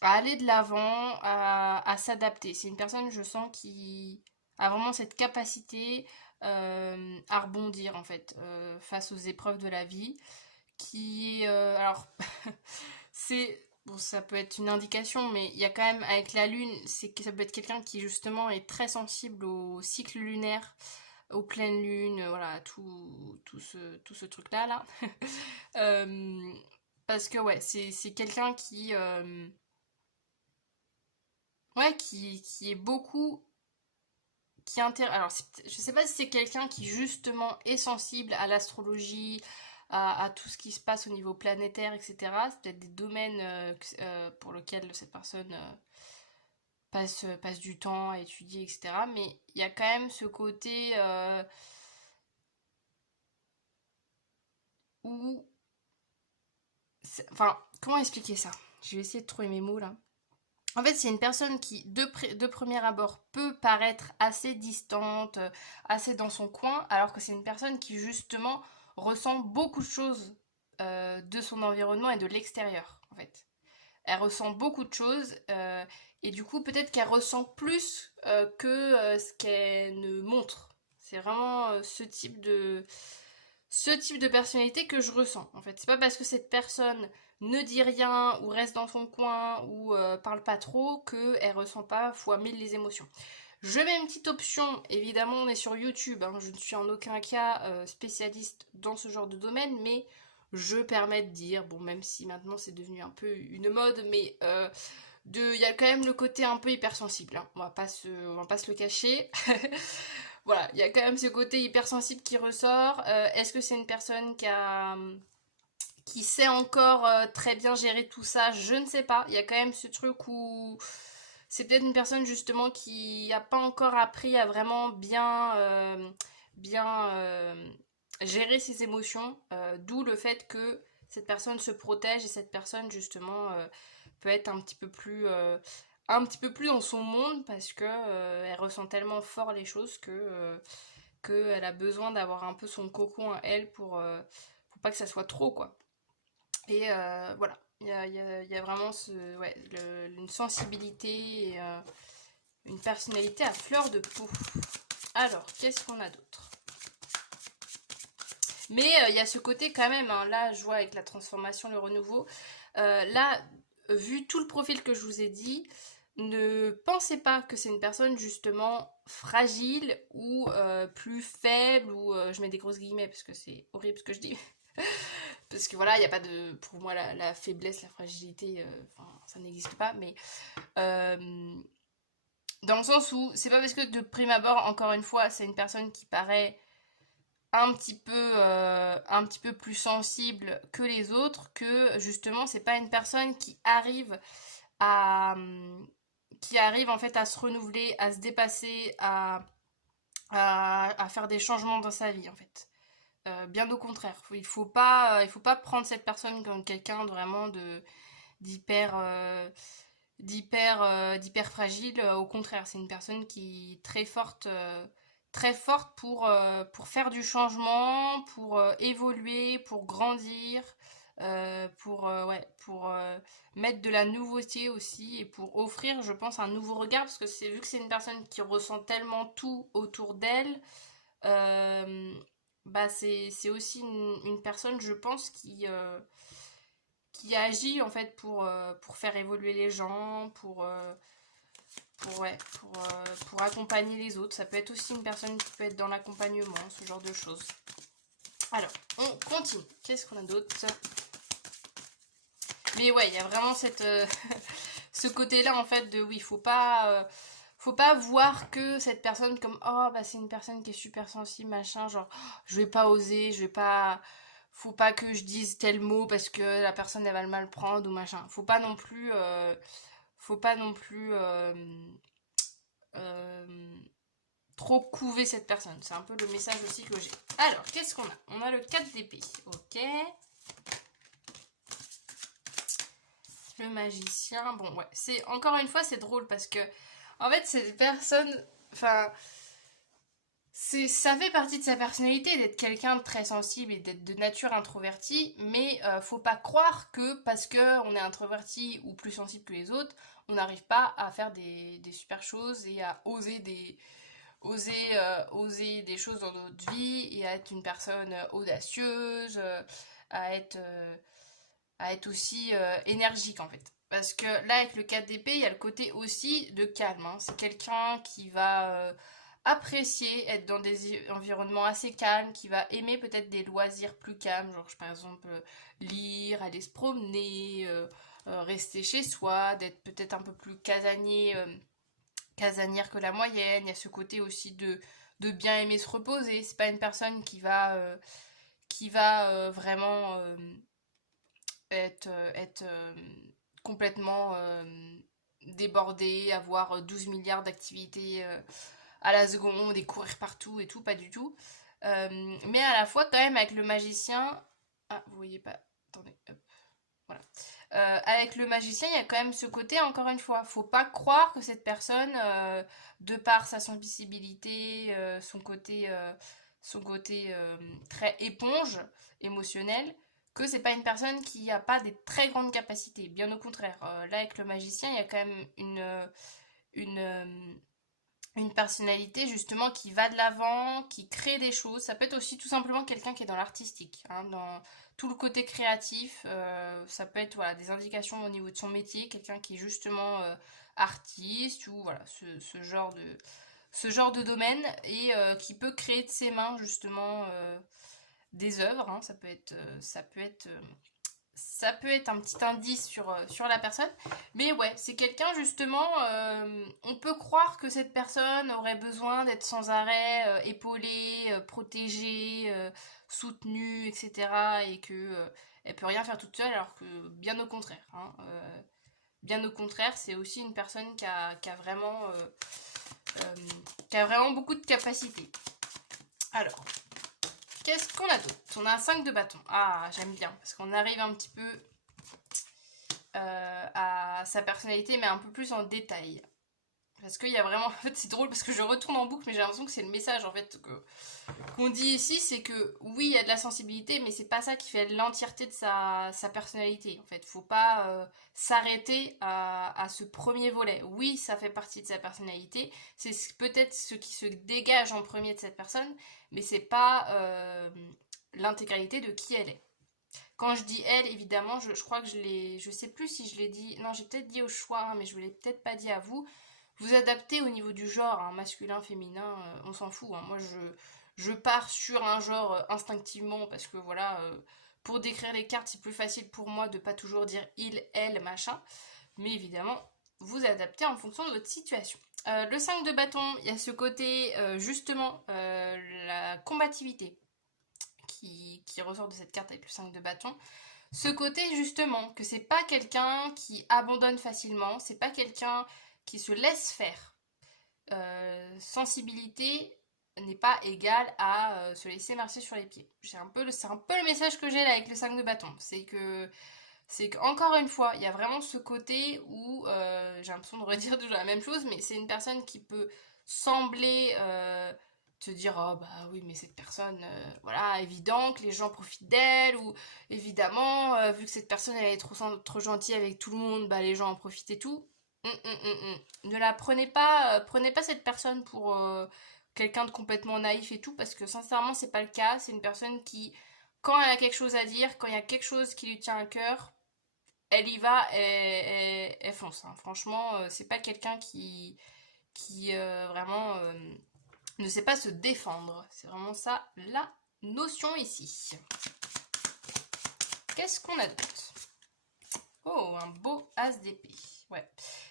aller de l'avant, à s'adapter. C'est une personne, je sens, qui a vraiment cette capacité à rebondir en fait face aux épreuves de la vie. Alors, c'est bon, ça peut être une indication, mais il y a quand même avec la lune, c'est que ça peut être quelqu'un qui justement est très sensible au cycle lunaire, aux pleines lunes, voilà, tout ce truc-là, là. Euh, Parce que ouais, c'est quelqu'un ouais, qui est beaucoup, alors je sais pas si c'est quelqu'un qui justement est sensible à l'astrologie, à tout ce qui se passe au niveau planétaire, etc. C'est peut-être des domaines pour lesquels cette personne passe du temps à étudier, etc. Mais il y a quand même ce côté où... Enfin, comment expliquer ça? Je vais essayer de trouver mes mots là. En fait, c'est une personne qui, de premier abord, peut paraître assez distante, assez dans son coin, alors que c'est une personne qui, justement, ressent beaucoup de choses de son environnement et de l'extérieur, en fait. Elle ressent beaucoup de choses, et du coup, peut-être qu'elle ressent plus que ce qu'elle ne montre. C'est vraiment ce type de personnalité que je ressens, en fait. C'est pas parce que cette personne ne dit rien ou reste dans son coin ou parle pas trop qu'elle ressent pas fois mille les émotions. Je mets une petite option, évidemment on est sur YouTube, hein, je ne suis en aucun cas spécialiste dans ce genre de domaine, mais je permets de dire, bon même si maintenant c'est devenu un peu une mode, mais il y a quand même le côté un peu hypersensible, hein. On va pas se le cacher. Voilà, il y a quand même ce côté hypersensible qui ressort. Est-ce que c'est une personne qui sait encore très bien gérer tout ça? Je ne sais pas. Il y a quand même ce truc où c'est peut-être une personne justement qui n'a pas encore appris à vraiment bien gérer ses émotions, d'où le fait que cette personne se protège et cette personne justement peut être un petit peu plus dans son monde parce que elle ressent tellement fort les choses qu'elle a besoin d'avoir un peu son cocon à elle pour pas que ça soit trop quoi. Et voilà, il y a vraiment ouais, une sensibilité et une personnalité à fleur de peau. Alors, qu'est-ce qu'on a d'autre? Mais il y a ce côté quand même, hein, là je vois avec la transformation, le renouveau, là, vu tout le profil que je vous ai dit, ne pensez pas que c'est une personne justement fragile ou plus faible, ou je mets des grosses guillemets parce que c'est horrible ce que je dis. Parce que voilà, il n'y a pas de... Pour moi, la faiblesse, la fragilité, ça n'existe pas, mais... dans le sens où, c'est pas parce que de prime abord, encore une fois, c'est une personne qui paraît un petit peu plus sensible que les autres, que justement, c'est pas une personne à... qui arrive en fait à se renouveler, à se dépasser, à faire des changements dans sa vie, en fait. Bien au contraire, il faut pas prendre cette personne comme quelqu'un de vraiment d'hyper d'hyper fragile. Au contraire, c'est une personne qui est très forte pour faire du changement, pour évoluer, pour grandir, ouais, pour mettre de la nouveauté aussi et pour offrir, je pense, un nouveau regard parce que c'est vu que c'est une personne qui ressent tellement tout autour d'elle. euh, Bah c'est aussi une personne, je pense, qui agit en fait pour faire évoluer les gens, ouais, pour accompagner les autres. Ça peut être aussi une personne qui peut être dans l'accompagnement, ce genre de choses. Alors, on continue. Qu'est-ce qu'on a d'autre? Mais ouais, il y a vraiment ce côté-là en fait de oui, faut pas voir que cette personne comme oh bah c'est une personne qui est super sensible machin, genre oh, je vais pas oser, je vais pas, faut pas que je dise tel mot parce que la personne elle va le mal prendre ou machin. Faut pas non plus euh, trop couver cette personne. C'est un peu le message aussi que j'ai. Alors qu'est-ce qu'on a? On a le 4 d'épée, ok. Le magicien, bon ouais, c'est encore une fois c'est drôle parce que en fait cette personne, enfin ça fait partie de sa personnalité d'être quelqu'un de très sensible et d'être de nature introvertie, mais faut pas croire que parce que on est introverti ou plus sensible que les autres, on n'arrive pas à faire des super choses et à oser oser des choses dans notre vie et à être une personne audacieuse, à être, euh, à être aussi énergique en fait. Parce que là, avec le 4 d'épée, il y a le côté aussi de calme, hein. C'est quelqu'un qui va apprécier être dans des environnements assez calmes, qui va aimer peut-être des loisirs plus calmes, genre par exemple lire, aller se promener, rester chez soi, d'être peut-être un peu plus casanier, casanière que la moyenne. Il y a ce côté aussi de bien aimer se reposer. C'est pas une personne qui va vraiment être complètement débordée, avoir 12 milliards d'activités à la seconde et courir partout et tout, pas du tout. Mais à la fois, quand même, avec le magicien. Ah, vous voyez pas. Attendez, hop, voilà. Avec le magicien, il y a quand même ce côté, encore une fois, faut pas croire que cette personne, de par sa sensibilité, son côté très éponge émotionnel, que c'est pas une personne qui a pas des très grandes capacités. Bien au contraire. Là, avec le magicien, il y a quand même une, euh, une personnalité justement qui va de l'avant, qui crée des choses. Ça peut être aussi tout simplement quelqu'un qui est dans l'artistique, hein, dans tout le côté créatif. Ça peut être voilà, des indications au niveau de son métier, quelqu'un qui est justement artiste ou voilà ce genre de domaine et qui peut créer de ses mains justement des œuvres, hein. Ça peut être un petit indice sur la personne. Mais ouais, c'est quelqu'un justement, on peut croire que cette personne aurait besoin d'être sans arrêt épaulée, protégée, soutenue, etc. Et que elle peut rien faire toute seule, alors que bien au contraire, hein, bien au contraire, c'est aussi une personne euh, qui a vraiment beaucoup de capacités. Alors, qu'est-ce qu'on a d'autre? On a un 5 de bâton. Ah, j'aime bien, parce qu'on arrive un petit peu à sa personnalité, mais un peu plus en détail. Parce qu'il y a vraiment... En fait, c'est drôle, parce que je retourne en boucle, mais j'ai l'impression que c'est le message, en fait, qu'on dit ici, c'est que, oui, il y a de la sensibilité, mais c'est pas ça qui fait l'entièreté de sa personnalité. En fait, faut pas s'arrêter à ce premier volet. Oui, ça fait partie de sa personnalité, c'est peut-être ce qui se dégage en premier de cette personne, mais c'est pas l'intégralité de qui elle est. Quand je dis elle, évidemment, je crois que je sais plus si je l'ai dit, non, j'ai peut-être dit au choix, hein, mais je ne l'ai peut-être pas dit à vous. Vous adaptez au niveau du genre, hein, masculin, féminin, on s'en fout, hein. Moi, je pars sur un genre instinctivement parce que voilà, pour décrire les cartes, c'est plus facile pour moi de pas toujours dire il, elle, machin. Mais évidemment, vous adaptez en fonction de votre situation. Le 5 de bâton, il y a ce côté, justement, la combativité qui ressort de cette carte avec le 5 de bâton. Ce côté justement, que c'est pas quelqu'un qui abandonne facilement, c'est pas quelqu'un qui se laisse faire. Sensibilité n'est pas égale à se laisser marcher sur les pieds. C'est un peu le message que j'ai là avec le 5 de bâton. C'est qu'encore une fois, il y a vraiment ce côté où j'ai l'impression de redire toujours la même chose, mais c'est une personne qui peut sembler te dire oh bah oui mais cette personne voilà évident que les gens profitent d'elle ou évidemment vu que cette personne elle est trop gentille avec tout le monde bah les gens en profitent et tout. Ne la prenez pas cette personne pour quelqu'un de complètement naïf et tout parce que sincèrement c'est pas le cas. C'est une personne qui quand elle a quelque chose à dire, quand il y a quelque chose qui lui tient à cœur, elle y va, elle fonce, hein. Franchement, c'est pas quelqu'un qui vraiment ne sait pas se défendre. C'est vraiment ça la notion ici. Qu'est-ce qu'on a d'autre? Oh, un beau as d'épée. Ouais.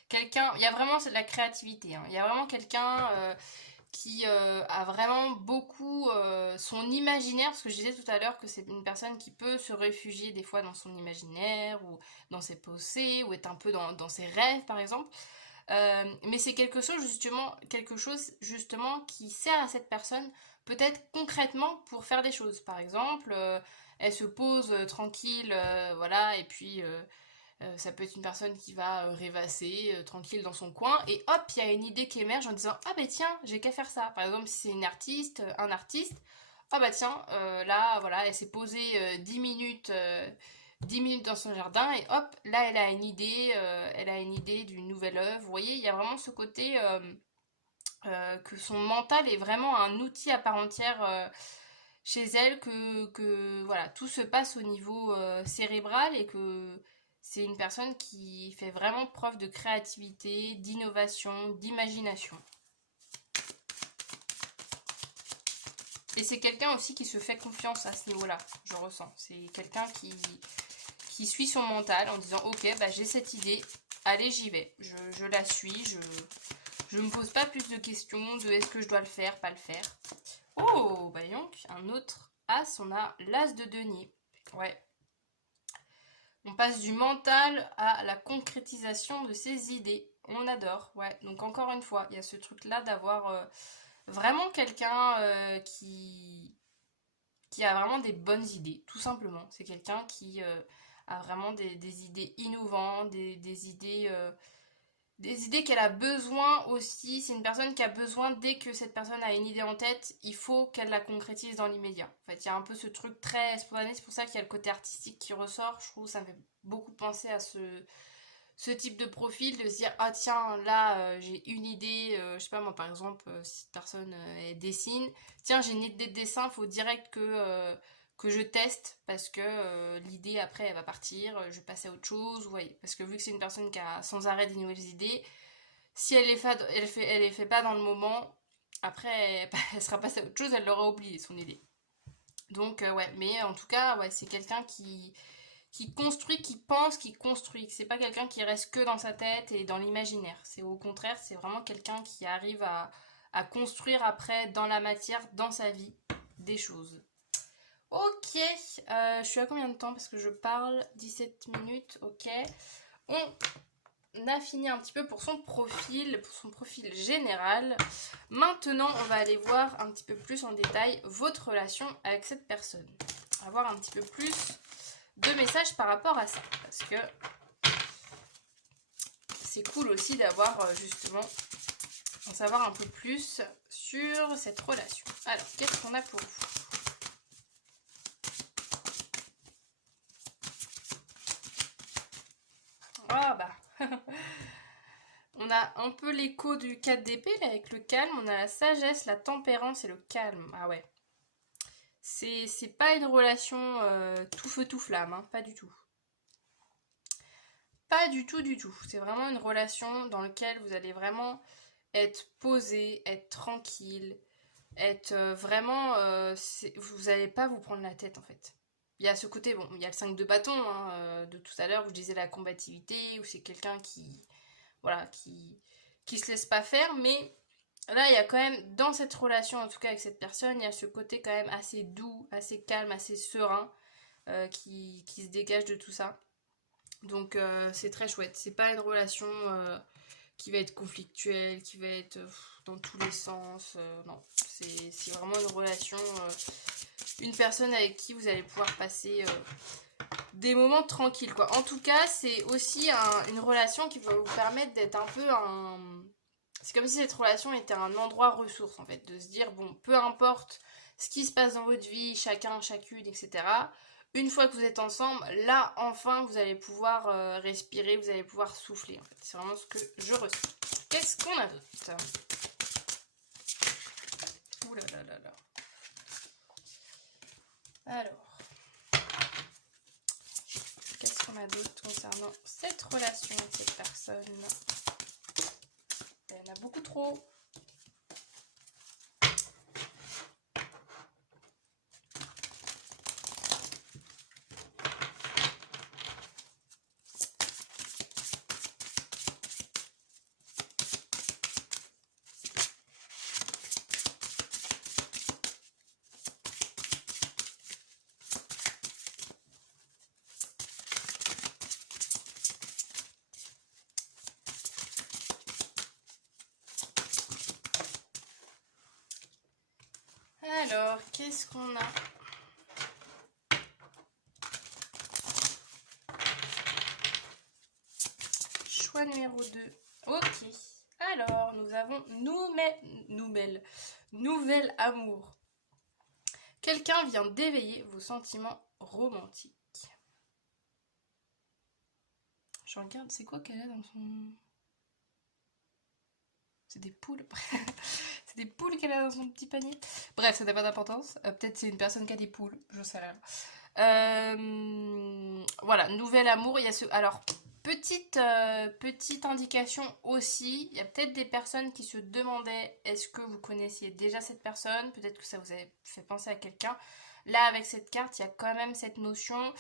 Quelqu'un, il y a vraiment de la créativité, hein. Il y a vraiment quelqu'un qui a vraiment beaucoup son imaginaire, parce que je disais tout à l'heure que c'est une personne qui peut se réfugier des fois dans son imaginaire ou dans ses pensées ou être un peu dans ses rêves par exemple. Mais c'est quelque chose justement qui sert à cette personne peut-être concrètement pour faire des choses. Par exemple, elle se pose tranquille, voilà, et puis ça peut être une personne qui va rêvasser tranquille dans son coin et hop, il y a une idée qui émerge en disant ah ben tiens, j'ai qu'à faire ça. Par exemple, si c'est une artiste, un artiste, ah bah tiens, là voilà, elle s'est posée 10 minutes dans son jardin et hop, là elle a une idée d'une nouvelle œuvre. Vous voyez, il y a vraiment ce côté que son mental est vraiment un outil à part entière chez elle, que voilà, tout se passe au niveau cérébral et que c'est une personne qui fait vraiment preuve de créativité, d'innovation, d'imagination. Et c'est quelqu'un aussi qui se fait confiance à ce niveau-là, je ressens. C'est quelqu'un qui suit son mental en disant ok, bah, j'ai cette idée, allez j'y vais, je la suis, je me pose pas plus de questions de est-ce que je dois le faire, pas le faire. Oh, bah donc, un autre as, on a l'as de denier. Ouais. On passe du mental à la concrétisation de ses idées. On adore, ouais. Donc encore une fois, il y a ce truc-là d'avoir vraiment quelqu'un qui a vraiment des bonnes idées, tout simplement. C'est quelqu'un qui a vraiment des idées innovantes, des idées qu'elle a besoin aussi. C'est une personne qui a besoin, dès que cette personne a une idée en tête, il faut qu'elle la concrétise dans l'immédiat. En fait, il y a un peu ce truc très spontané, c'est pour ça qu'il y a le côté artistique qui ressort. Je trouve que ça me fait beaucoup penser à ce type de profil, de se dire ah tiens là j'ai une idée, je sais pas moi par exemple si cette personne elle dessine, tiens j'ai une idée de dessin, faut direct que je teste parce que l'idée après elle va partir, je vais passer à autre chose, vous voyez, parce que vu que c'est une personne qui a sans arrêt des nouvelles idées, si elle les fait pas dans le moment, après elle sera passée à autre chose, elle l'aura oublié son idée. Donc ouais, mais en tout cas ouais c'est quelqu'un qui construit, qui pense, qui construit. C'est pas quelqu'un qui reste que dans sa tête et dans l'imaginaire. C'est au contraire, c'est vraiment quelqu'un qui arrive à construire après dans la matière, dans sa vie, des choses. Ok, je suis à combien de temps parce que je parle 17 minutes, ok. On a fini un petit peu pour son profil général. Maintenant, on va aller voir un petit peu plus en détail votre relation avec cette personne. On va voir un petit peu plus de messages par rapport à ça, parce que c'est cool aussi d'avoir justement en savoir un peu plus sur cette relation. Alors, qu'est-ce qu'on a pour vous? Ah bah on a un peu l'écho du 4 d'épée là, avec le calme, on a la sagesse, la tempérance et le calme. Ah ouais. C'est pas une relation tout feu tout flamme, hein, pas du tout. Pas du tout, du tout. C'est vraiment une relation dans laquelle vous allez vraiment être posé, être tranquille, être vraiment... vous n'allez pas vous prendre la tête en fait. Il y a ce côté, bon, il y a le 5 de bâton hein, de tout à l'heure où je disais la combativité, où c'est quelqu'un qui, voilà, qui se laisse pas faire, mais là il y a quand même, dans cette relation en tout cas avec cette personne, il y a ce côté quand même assez doux, assez calme, assez serein qui se dégage de tout ça. Donc c'est très chouette. C'est pas une relation qui va être conflictuelle, qui va être dans tous les sens. Non, c'est vraiment une relation, une personne avec qui vous allez pouvoir passer des moments tranquilles, quoi. En tout cas, c'est aussi une relation qui va vous permettre d'être un peu un... C'est comme si cette relation était un endroit ressource, en fait. De se dire, bon, peu importe ce qui se passe dans votre vie, chacun, chacune, etc. Une fois que vous êtes ensemble, là, enfin, vous allez pouvoir respirer, vous allez pouvoir souffler, en fait. C'est vraiment ce que je ressens. Qu'est-ce qu'on a d'autre? Ouh là là là là. Alors, qu'est-ce qu'on a d'autre concernant cette relation avec cette personne? Il y en a beaucoup trop. Alors, qu'est-ce qu'on a? Choix numéro 2. Ok. Alors, nous avons nouvel amour. Quelqu'un vient d'éveiller vos sentiments romantiques. Je regarde, c'est quoi qu'elle a dans son... C'est des poules. C'est des poules qu'elle a dans son petit panier. Bref, ça n'a pas d'importance. Peut-être c'est une personne qui a des poules, je sais rien. Voilà, nouvel amour. Il y a ce. Alors, petite indication aussi. Il y a peut-être des personnes qui se demandaient est-ce que vous connaissiez déjà cette personne. Peut-être que ça vous avait fait penser à quelqu'un. Là, avec cette carte, il y a quand même cette notion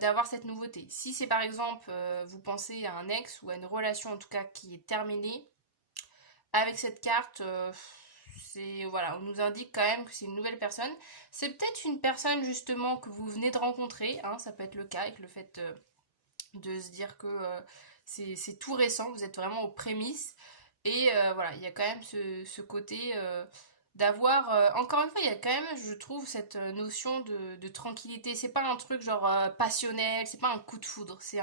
d'avoir cette nouveauté. Si c'est par exemple, vous pensez à un ex ou à une relation en tout cas qui est terminée, avec cette carte, voilà, on nous indique quand même que c'est une nouvelle personne. C'est peut-être une personne justement que vous venez de rencontrer, hein, ça peut être le cas avec le fait de se dire que c'est tout récent, vous êtes vraiment aux prémices. Et voilà, il y a quand même ce côté d'avoir... encore une fois, il y a quand même, je trouve, cette notion de tranquillité. C'est pas un truc genre passionnel, c'est pas un coup de foudre. C'est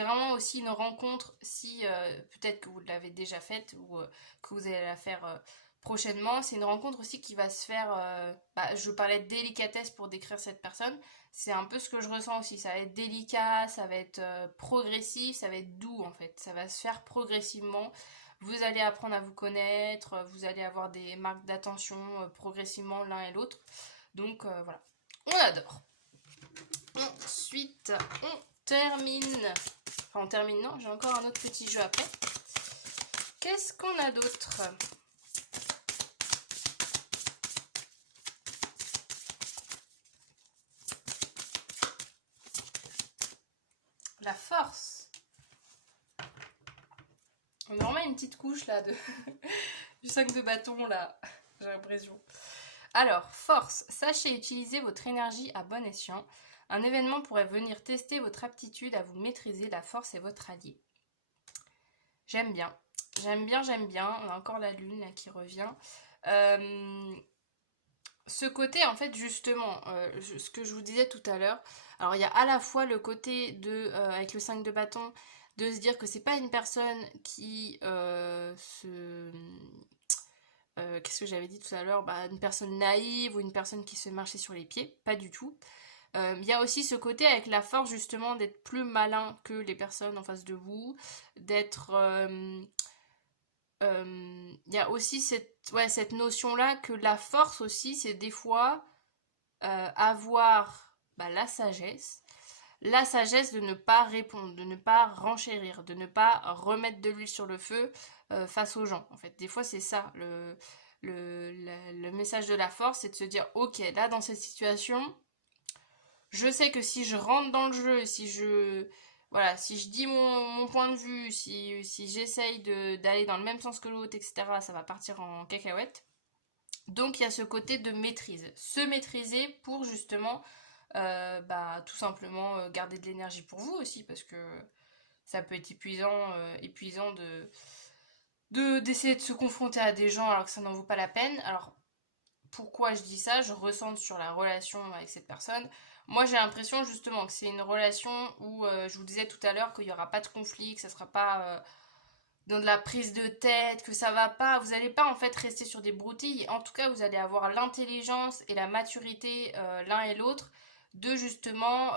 vraiment aussi une rencontre, si peut-être que vous l'avez déjà faite ou que vous allez la faire prochainement. C'est une rencontre aussi qui va se faire... je parlais de délicatesse pour décrire cette personne. C'est un peu ce que je ressens aussi. Ça va être délicat, ça va être progressif, ça va être doux en fait. Ça va se faire progressivement. Vous allez apprendre à vous connaître, vous allez avoir des marques d'attention progressivement l'un et l'autre. Donc voilà, on adore. Ensuite, on termine. Enfin, on termine, non, j'ai encore un autre petit jeu après. Qu'est-ce qu'on a d'autre ? La force. On a vraiment une petite couche là du 5 de bâton là, j'ai l'impression. Alors, force. Sachez utiliser votre énergie à bon escient. Un événement pourrait venir tester votre aptitude à vous maîtriser. La force est votre allié. J'aime bien. J'aime bien, j'aime bien. On a encore la lune là, qui revient. Ce côté, en fait, justement, ce que je vous disais tout à l'heure. Alors, il y a à la fois le côté de, avec le 5 de bâton, de se dire que c'est pas une personne qui qu'est-ce que j'avais dit tout à l'heure, une personne naïve ou une personne qui se fait marcher sur les pieds, pas du tout. Il y a aussi ce côté avec la force justement d'être plus malin que les personnes en face de vous, d'être... Il y a aussi cette notion-là que la force aussi, c'est des fois avoir la sagesse de ne pas répondre, de ne pas renchérir, de ne pas remettre de l'huile sur le feu face aux gens. En fait, des fois, c'est ça le message de la force, c'est de se dire, ok, là, dans cette situation, je sais que si je rentre dans le jeu, si je dis mon point de vue, si j'essaye d'aller dans le même sens que l'autre, etc., ça va partir en cacahuète. Donc il y a ce côté de maîtrise. Se maîtriser pour justement tout simplement garder de l'énergie pour vous aussi, parce que ça peut être épuisant d'essayer de se confronter à des gens alors que ça n'en vaut pas la peine. Alors pourquoi je dis ça, je ressens sur la relation avec cette personne. Moi j'ai l'impression justement que c'est une relation où je vous disais tout à l'heure qu'il n'y aura pas de conflit, que ça sera pas dans de la prise de tête, que ça va pas, vous n'allez pas en fait rester sur des broutilles. En tout cas vous allez avoir l'intelligence et la maturité l'un et l'autre de justement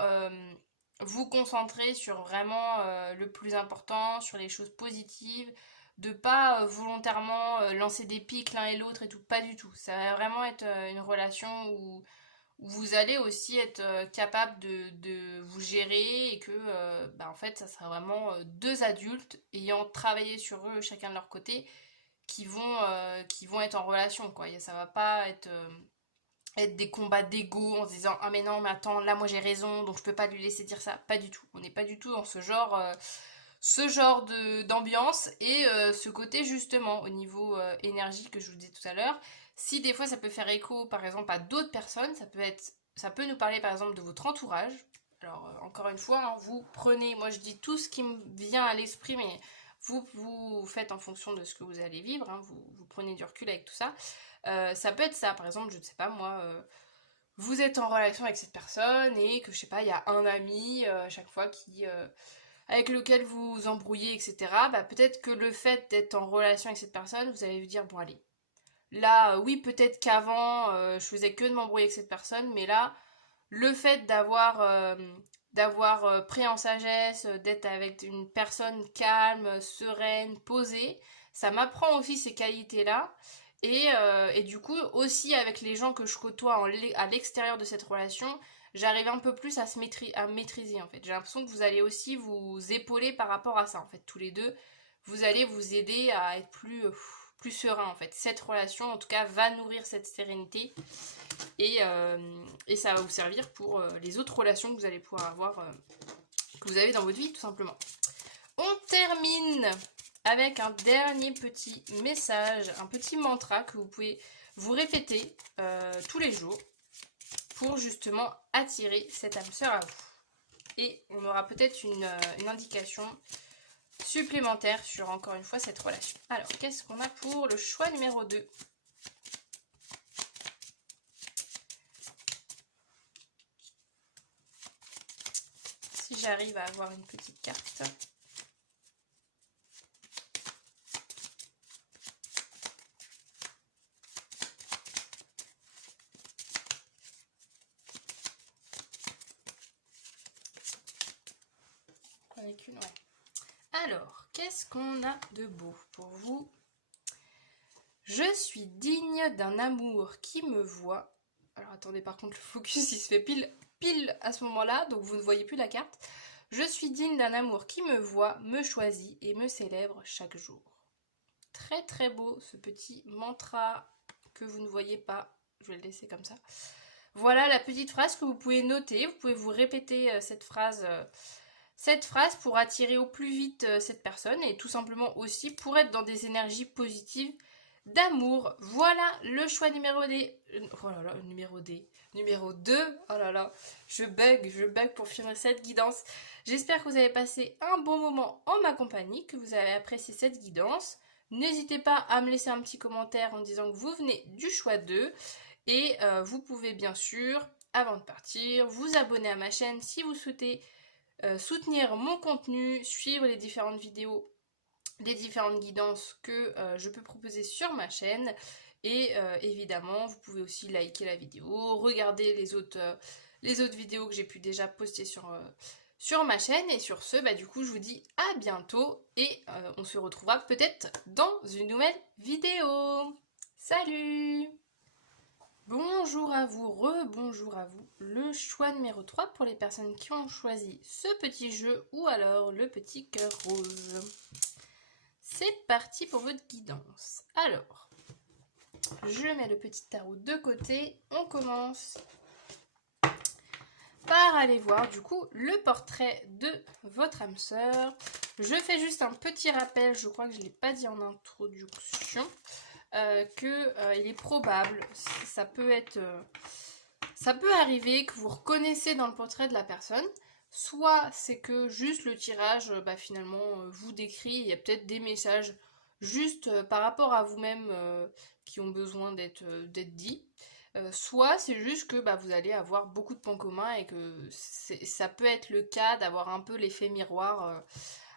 vous concentrer sur vraiment le plus important, sur les choses positives, de pas volontairement lancer des pics l'un et l'autre et tout, pas du tout. Ça va vraiment être une relation où vous allez aussi être capable de vous gérer et que en fait ça sera vraiment deux adultes ayant travaillé sur eux chacun de leur côté qui vont être en relation quoi. Et ça va pas être des combats d'ego en se disant ah mais non mais attends là moi j'ai raison donc je peux pas lui laisser dire ça, pas du tout, on n'est pas du tout dans ce genre d'ambiance et ce côté justement au niveau énergie que je vous disais tout à l'heure. Si des fois ça peut faire écho par exemple à d'autres personnes, ça peut nous parler par exemple de votre entourage. Alors encore une fois, hein, vous prenez, moi je dis tout ce qui me vient à l'esprit, mais vous faites en fonction de ce que vous allez vivre, hein, vous prenez du recul avec tout ça. Ça peut être ça, par exemple, je ne sais pas moi, vous êtes en relation avec cette personne et que je sais pas, il y a un ami à chaque fois avec lequel vous vous embrouillez, etc. Peut-être que le fait d'être en relation avec cette personne, vous allez vous dire bon allez, là oui peut-être qu'avant je faisais que de m'embrouiller avec cette personne, mais là le fait d'avoir pris en sagesse, d'être avec une personne calme, sereine, posée, Ça m'apprend aussi ces qualités-là. Et du coup, aussi avec les gens que je côtoie à l'extérieur de cette relation, j'arrive un peu plus à maîtriser en fait. J'ai l'impression que vous allez aussi vous épauler par rapport à ça en fait. Tous les deux, vous allez vous aider à être plus serein en fait. Cette relation en tout cas va nourrir cette sérénité et ça va vous servir pour les autres relations que vous allez pouvoir avoir, que vous avez dans votre vie tout simplement. On termine avec un dernier petit message, un petit mantra que vous pouvez vous répéter tous les jours pour justement attirer cette âme sœur à vous. Et on aura peut-être une indication supplémentaire sur encore une fois cette relation. Alors, qu'est-ce qu'on a pour le choix numéro 2 ? Si j'arrive à avoir une petite carte. Avec une, ouais. Alors, qu'est-ce qu'on a de beau pour vous ? Je suis digne d'un amour qui me voit. Alors attendez, par contre le focus il se fait pile à ce moment-là, donc vous ne voyez plus la carte. Je suis digne d'un amour qui me voit, me choisit et me célèbre chaque jour. Très très beau ce petit mantra que vous ne voyez pas. Je vais le laisser comme ça. Voilà la petite phrase que vous pouvez noter. Vous pouvez vous répéter cette phrase pour attirer au plus vite cette personne et tout simplement aussi pour être dans des énergies positives d'amour. Voilà le choix numéro D. Oh là là, numéro 2. Oh là là, je bug pour finir cette guidance. J'espère que vous avez passé un bon moment en ma compagnie, que vous avez apprécié cette guidance. N'hésitez pas à me laisser un petit commentaire en disant que vous venez du choix 2. Et vous pouvez bien sûr, avant de partir, vous abonner à ma chaîne si vous souhaitez soutenir mon contenu, suivre les différentes vidéos, les différentes guidances que je peux proposer sur ma chaîne. Et évidemment, vous pouvez aussi liker la vidéo, regarder les autres vidéos que j'ai pu déjà poster sur ma chaîne. Et sur ce, du coup, je vous dis à bientôt et on se retrouvera peut-être dans une nouvelle vidéo. Salut! Bonjour à vous, rebonjour à vous. Le choix numéro 3 pour les personnes qui ont choisi ce petit jeu ou alors le petit cœur rose. C'est parti pour votre guidance. Alors, je mets le petit tarot de côté. On commence par aller voir du coup le portrait de votre âme sœur. Je fais juste un petit rappel, je crois que je ne l'ai pas dit en introduction, qu'il est probable, ça peut arriver que vous reconnaissez dans le portrait de la personne. Soit c'est que juste le tirage finalement vous décrit, il y a peut-être des messages juste par rapport à vous-même qui ont besoin d'être dits. Soit c'est juste que vous allez avoir beaucoup de points communs et que ça peut être le cas d'avoir un peu l'effet miroir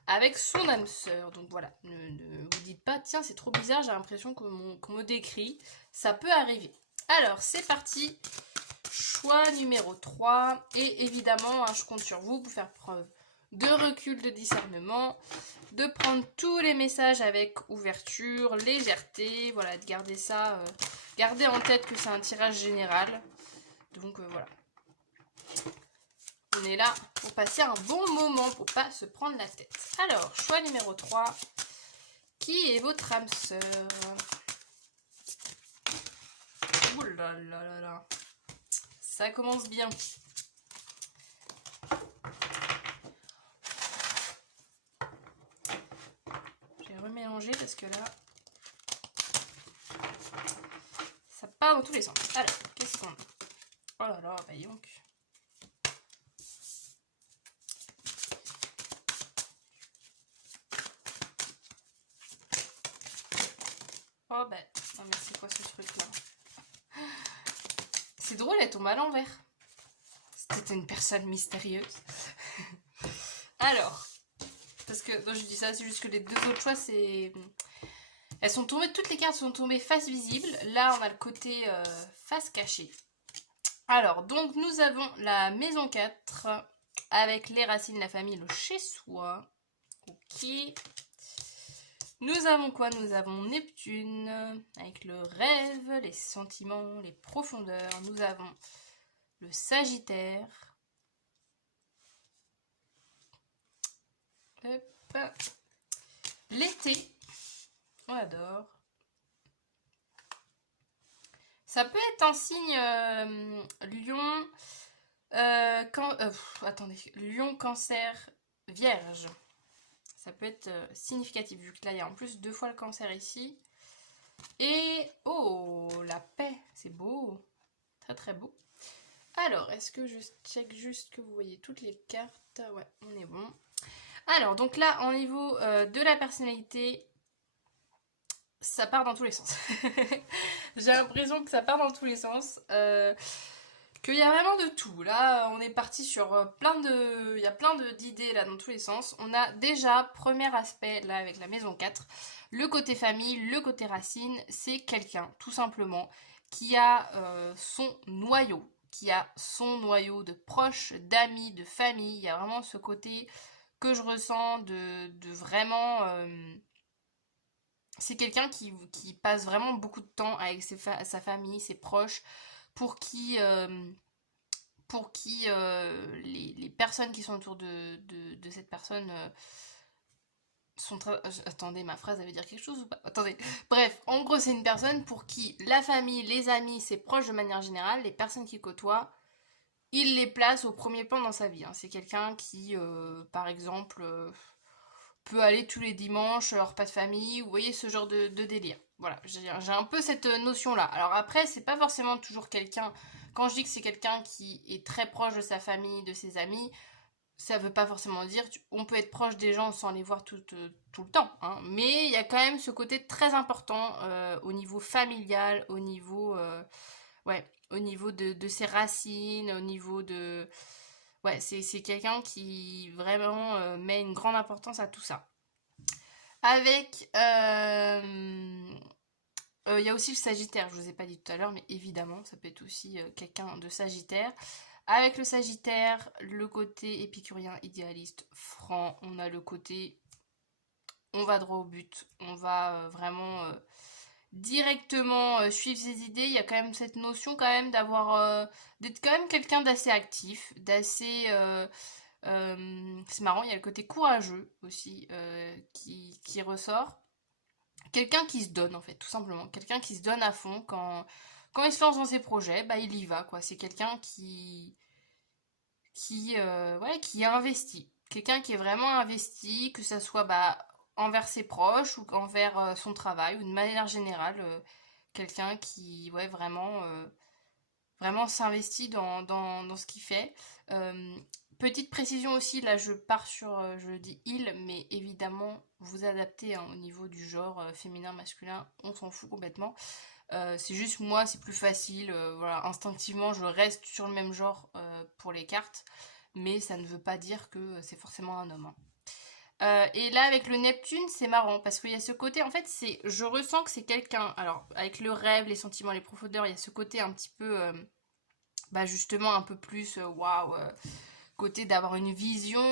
avec son âme sœur. Donc voilà, ne vous dites pas tiens c'est trop bizarre, j'ai l'impression qu'on me décrit. Ça peut arriver. Alors c'est parti. Choix numéro 3. Et évidemment, je compte sur vous pour faire preuve de recul, de discernement, de prendre tous les messages avec ouverture, légèreté, voilà, de garder ça, gardez en tête que c'est un tirage général. Donc voilà. On est là pour passer un bon moment, pour pas se prendre la tête. Alors, choix numéro 3. Qui est votre âme sœur? Ouh là là là là. Ça commence bien. J'ai remélangé parce que là, ça part dans tous les sens. Alors, qu'est-ce qu'on a? Oh là là, donc. Oh non mais c'est quoi ce truc là? C'est drôle, elle tombe à l'envers. C'était une personne mystérieuse. Alors, parce que non, je dis ça, c'est juste que les deux autres choix, c'est... Elles sont tombées, toutes les cartes sont tombées face visible. Là, on a le côté face cachée. Alors, donc nous avons la maison 4 avec les racines, la famille, le chez-soi. Ok. Nous avons quoi? Nous avons Neptune, avec le rêve, les sentiments, les profondeurs. Nous avons le Sagittaire. Hop. L'été, on adore. Ça peut être un signe Lion, attendez, Lion, Cancer, Vierge. Ça peut être significatif, vu que là, il y a en plus 2 fois le cancer ici. Et, oh, la paix, c'est beau. Très très beau. Alors, est-ce que je check juste que vous voyez toutes les cartes? Ouais, on est bon. Alors, donc là, au niveau de la personnalité, ça part dans tous les sens. J'ai l'impression que ça part dans tous les sens. Qu'il y a vraiment de tout. Là, on est parti sur plein de... Il y a plein d'idées là dans tous les sens. On a déjà, premier aspect, là avec la maison 4, le côté famille, le côté racine. C'est quelqu'un, tout simplement, qui a son noyau. Qui a son noyau de proches, d'amis, de famille. Il y a vraiment ce côté que je ressens de vraiment... c'est quelqu'un qui passe vraiment beaucoup de temps avec sa famille, ses proches, pour qui les personnes qui sont autour de cette personne sont très... Attendez, ma phrase, elle veut dire quelque chose ou pas? Attendez. Bref, en gros, c'est une personne pour qui la famille, les amis, ses proches de manière générale, les personnes qu'il côtoie, il les place au premier plan dans sa vie. Hein. C'est quelqu'un qui, par exemple, peut aller tous les dimanches, repas de famille, vous voyez, ce genre de délire. Voilà, j'ai un peu cette notion-là. Alors après, c'est pas forcément toujours quelqu'un... Quand je dis que c'est quelqu'un qui est très proche de sa famille, de ses amis, ça veut pas forcément dire... On peut être proche des gens sans les voir tout le temps. Hein, mais il y a quand même ce côté très important au niveau familial, au niveau... ouais, au niveau de ses racines, au niveau de... Ouais, c'est quelqu'un qui vraiment met une grande importance à tout ça. Avec... il y a aussi le Sagittaire, je vous ai pas dit tout à l'heure, mais évidemment, ça peut être aussi quelqu'un de Sagittaire. Avec le Sagittaire, le côté épicurien, idéaliste, franc, on a le côté... On va droit au but, on va vraiment directement suivre ses idées. Il y a quand même cette notion quand même d'avoir... d'être quand même quelqu'un d'assez actif, d'assez... c'est marrant, il y a le côté courageux aussi qui ressort. Quelqu'un qui se donne en fait, tout simplement. Quelqu'un qui se donne à fond quand il se lance dans ses projets, bah il y va quoi. C'est quelqu'un ouais, qui est investi. Quelqu'un qui est vraiment investi, que ça soit bah, envers ses proches ou envers son travail ou de manière générale. Quelqu'un qui ouais, vraiment s'investit dans ce qu'il fait. Euh, Petite précision aussi, là je pars sur, je dis il, mais évidemment vous adaptez hein, au niveau du genre féminin, masculin, on s'en fout complètement. C'est juste moi, c'est plus facile, voilà, instinctivement je reste sur le même genre pour les cartes, mais ça ne veut pas dire que c'est forcément un homme. Hein. Et là avec le Neptune c'est marrant parce qu'il y a ce côté en fait je ressens que c'est quelqu'un alors avec le rêve, les sentiments, les profondeurs, il y a ce côté un petit peu bah justement un peu plus waouh côté d'avoir une vision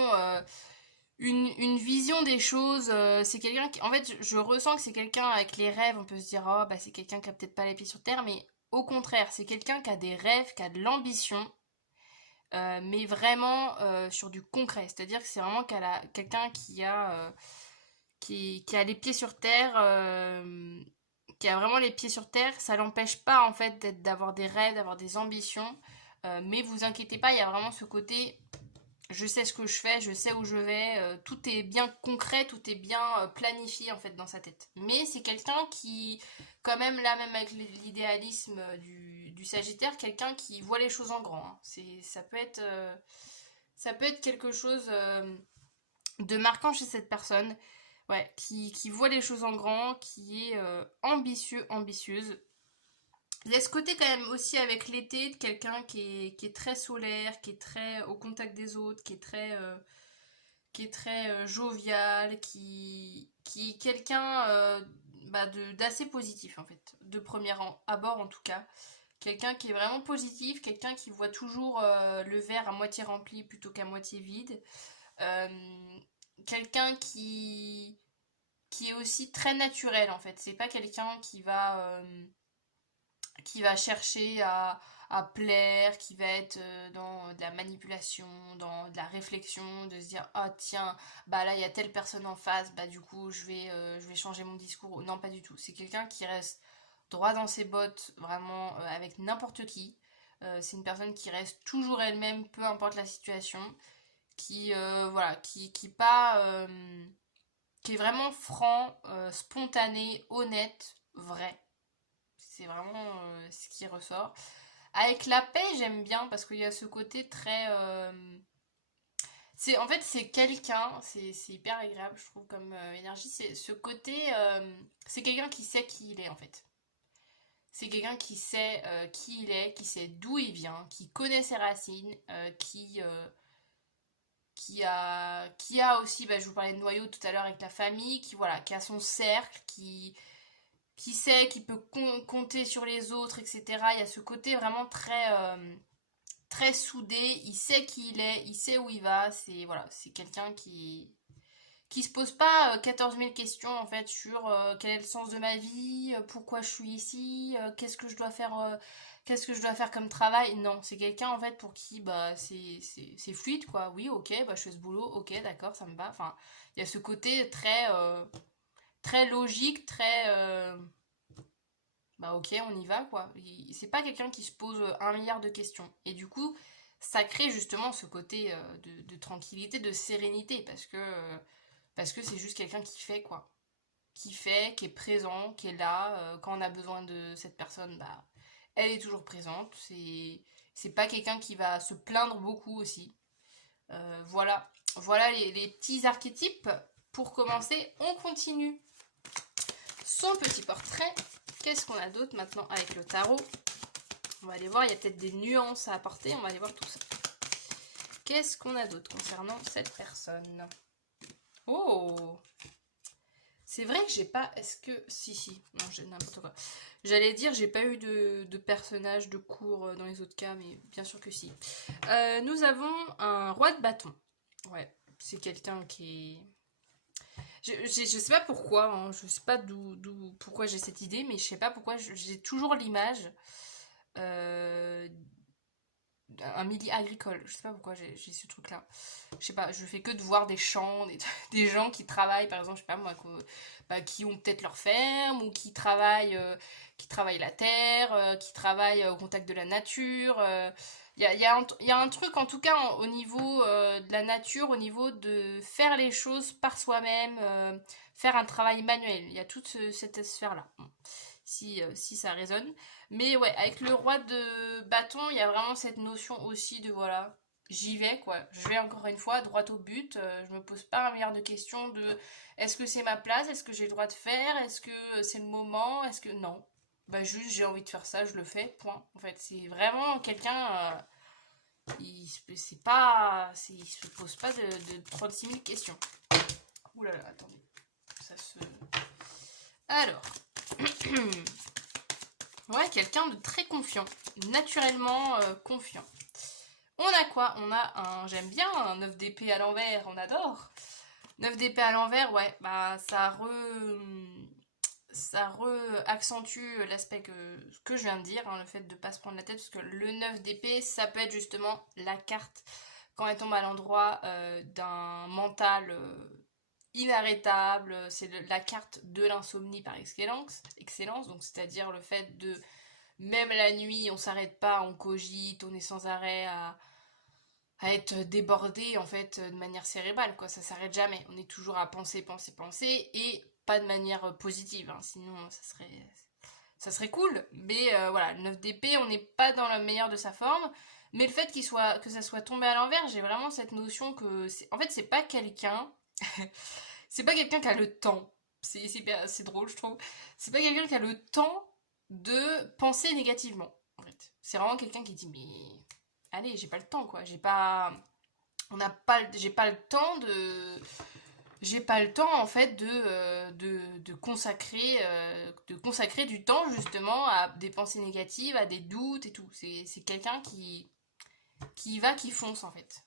une vision des choses c'est quelqu'un qui en fait je ressens que c'est quelqu'un avec les rêves on peut se dire oh bah c'est quelqu'un qui a peut-être pas les pieds sur terre mais au contraire c'est quelqu'un qui a des rêves qui a de l'ambition mais vraiment sur du concret c'est à dire que c'est vraiment quelqu'un qui a les pieds sur terre qui a vraiment les pieds sur terre ça l'empêche pas en fait d'avoir des rêves d'avoir des ambitions mais vous inquiétez pas, il y a vraiment ce côté, je sais ce que je fais, je sais où je vais, tout est bien concret, tout est bien planifié en fait dans sa tête. Mais c'est quelqu'un qui, quand même là, même avec l'idéalisme du Sagittaire, quelqu'un qui voit les choses en grand. Hein. Ça peut être quelque chose de marquant chez cette personne, ouais, qui voit les choses en grand, qui est ambitieux, ambitieuse. Il y a ce côté quand même aussi avec l'été de quelqu'un qui est très solaire, qui est très au contact des autres, qui est très jovial, qui est quelqu'un bah, d'assez positif en fait, de premier abord en tout cas. Quelqu'un qui est vraiment positif, quelqu'un qui voit toujours le verre à moitié rempli plutôt qu'à moitié vide. Euh, Quelqu'un qui est aussi très naturel en fait. C'est pas quelqu'un qui va chercher à plaire, qui va être dans de la manipulation, dans de la réflexion, de se dire ah tiens, bah là il y a telle personne en face, bah du coup je vais changer mon discours. Non, pas du tout. C'est quelqu'un qui reste droit dans ses bottes, vraiment avec n'importe qui. C'est une personne qui reste toujours elle-même, peu importe la situation, qui voilà, qui est vraiment franc, spontané, honnête, vrai. C'est vraiment ce qui ressort. Avec la paix, j'aime bien parce qu'il y a ce côté très. En fait, c'est quelqu'un, c'est hyper agréable, je trouve, comme énergie. C'est ce côté. C'est quelqu'un qui sait qui il est, en fait. C'est quelqu'un qui sait qui il est, qui sait d'où il vient, qui connaît ses racines, qui a aussi, bah, je vous parlais de noyau tout à l'heure avec la famille, qui, voilà, qui a son cercle, qui sait qu'il peut compter sur les autres, etc. Il y a ce côté vraiment très soudé, il sait qui il est, il sait où il va, c'est voilà, c'est quelqu'un qui se pose pas 14 000 questions en fait sur quel est le sens de ma vie, pourquoi je suis ici, qu'est-ce que je dois faire comme travail. Non, c'est quelqu'un en fait pour qui bah c'est fluide quoi. Oui, ok, bah je fais ce boulot, ok, d'accord, ça me va. Enfin, il y a ce côté très logique, bah ok, on y va quoi. C'est pas quelqu'un qui se pose un milliard de questions. Et du coup, ça crée justement ce côté de tranquillité, de sérénité, parce que c'est juste quelqu'un qui fait quoi. Qui fait, qui est présent, qui est là. Quand on a besoin de cette personne, bah elle est toujours présente. C'est pas quelqu'un qui va se plaindre beaucoup aussi. Voilà. Voilà les petits archétypes. Pour commencer, on continue. Son petit portrait. Qu'est-ce qu'on a d'autre maintenant avec le tarot? On va aller voir, il y a peut-être des nuances à apporter, on va aller voir tout ça. Qu'est-ce qu'on a d'autre concernant cette personne? Oh! C'est vrai que j'ai pas... Est-ce que... Si. Non, j'ai n'importe quoi. J'allais dire, j'ai pas eu de personnage de cours dans les autres cas, mais bien sûr que si. Nous avons un roi de bâton. Ouais, c'est quelqu'un qui est... Je sais pas pourquoi, hein, je sais pas pourquoi j'ai cette idée, mais je sais pas pourquoi j'ai toujours l'image euh, un milieu agricole. Je sais pas pourquoi j'ai ce truc-là. Je sais pas, je fais que de voir des champs, des gens qui travaillent, par exemple, je sais pas moi, bah, qui ont peut-être leur ferme ou qui travaillent la terre, qui travaillent au contact de la nature. Il y a un truc, en tout cas, au niveau de la nature, au niveau de faire les choses par soi-même, faire un travail manuel. Il y a toute cette sphère-là. Bon, si ça résonne. Mais ouais, avec le roi de bâton, il y a vraiment cette notion aussi de voilà, j'y vais quoi. Je vais encore une fois droit au but. Je me pose pas un milliard de questions de est-ce que c'est ma place, est-ce que j'ai le droit de faire, est-ce que c'est le moment, est-ce que non. Bah juste j'ai envie de faire ça, je le fais, point. En fait, c'est vraiment quelqu'un, il se pose pas de 36 000 questions. Ouh là là, attendez, ça se... Alors, ouais, quelqu'un de très confiant, naturellement confiant. On a quoi? On a j'aime bien, un 9 d'épée à l'envers, on adore. 9 d'épée à l'envers, ouais, bah ça accentue l'aspect que je viens de dire, hein, le fait de ne pas se prendre la tête, parce que le 9 d'épée, ça peut être justement la carte, quand elle tombe à l'endroit d'un mental inarrêtable, c'est la carte de l'insomnie par excellence, donc c'est-à-dire le fait de, même la nuit, on s'arrête pas, on cogite, on est sans arrêt à être débordé en fait de manière cérébrale, quoi, ça s'arrête jamais, on est toujours à penser, et pas de manière positive, hein, sinon ça serait cool, mais voilà, le 9 d'épée, on n'est pas dans la meilleure de sa forme, mais le fait que ça soit tombé à l'envers, j'ai vraiment cette notion que, en fait, c'est pas quelqu'un, c'est pas quelqu'un qui a le temps, c'est drôle, je trouve, c'est pas quelqu'un qui a le temps de penser négativement, en fait. C'est vraiment quelqu'un qui dit, mais allez, j'ai pas le temps, quoi, j'ai pas le temps j'ai pas le temps en fait de consacrer du temps justement à des pensées négatives, à des doutes et tout. C'est quelqu'un qui fonce en fait.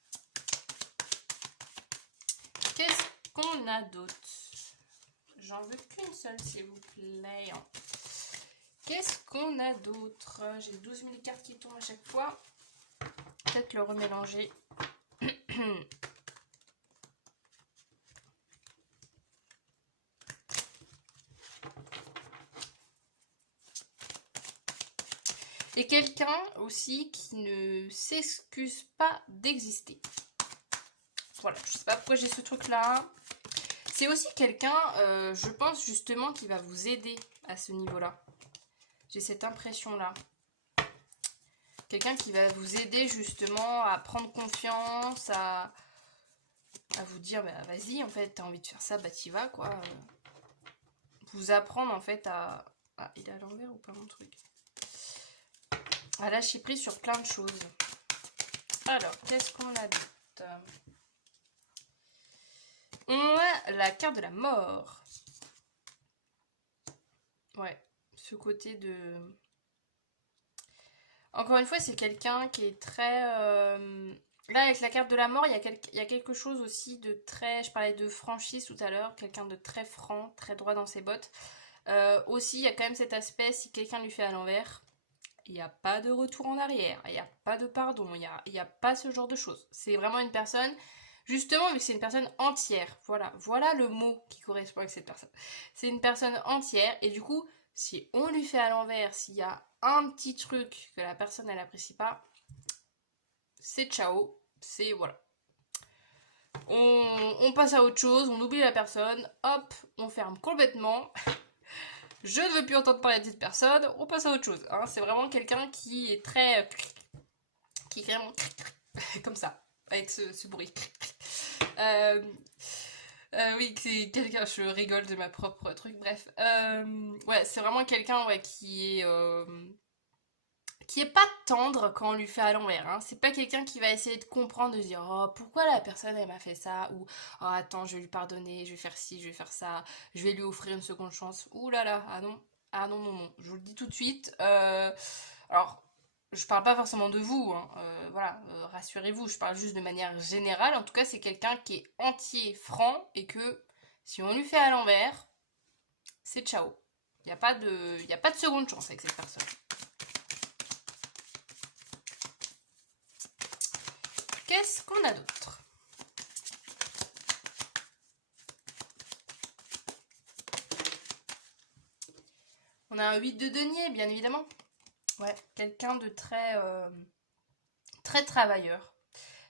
Qu'est-ce qu'on a d'autre? J'en veux qu'une seule, s'il vous plaît. Qu'est-ce qu'on a d'autre? J'ai 12 000 cartes qui tombent à chaque fois. Peut-être le remélanger. Et quelqu'un aussi qui ne s'excuse pas d'exister. Voilà, je sais pas pourquoi j'ai ce truc-là. C'est aussi quelqu'un, je pense justement, qui va vous aider à ce niveau-là. J'ai cette impression-là. Quelqu'un qui va vous aider justement à prendre confiance, à vous dire, bah, vas-y, en fait, t'as envie de faire ça, bah t'y vas, quoi. Vous apprendre, en fait, à... Ah, il est à l'envers ou pas, mon truc? À lâcher prise sur plein de choses. Alors, qu'est-ce qu'on a d'autre? On a la carte de la mort. Ouais, ce côté de... Encore une fois, c'est quelqu'un qui est très... Là, avec la carte de la mort, il y a quelque chose aussi de très... Je parlais de franchise tout à l'heure. Quelqu'un de très franc, très droit dans ses bottes. Aussi, il y a quand même cet aspect, si quelqu'un lui fait à l'envers, il n'y a pas de retour en arrière. Il n'y a pas de pardon. Il n'y a pas ce genre de choses. C'est vraiment une personne... Justement, vu que c'est une personne entière. Voilà le mot qui correspond avec cette personne. C'est une personne entière. Et du coup, si on lui fait à l'envers, s'il y a un petit truc que la personne elle apprécie pas, c'est ciao, c'est voilà. On passe à autre chose, on oublie la personne, hop, on ferme complètement. Je ne veux plus entendre parler de cette personne, on passe à autre chose. Hein. C'est vraiment quelqu'un qui est très... qui est vraiment... comme ça, avec ce bruit. Oui, c'est quelqu'un, je rigole de ma propre truc, bref. Ouais, c'est vraiment quelqu'un ouais, qui est pas tendre quand on lui fait à l'envers. Hein. C'est pas quelqu'un qui va essayer de comprendre, de se dire oh pourquoi la personne elle m'a fait ça ou oh attends je vais lui pardonner, je vais faire ci, je vais faire ça, je vais lui offrir une seconde chance. Ouh là là, ah non non non, je vous le dis tout de suite. Alors je parle pas forcément de vous, hein. Voilà, rassurez-vous, je parle juste de manière générale. En tout cas c'est quelqu'un qui est entier, franc et que si on lui fait à l'envers, c'est ciao. Il n'y a pas de seconde chance avec cette personne. Qu'est-ce qu'on a d'autre? On a un 8 de denier, bien évidemment. Ouais, quelqu'un de très travailleur.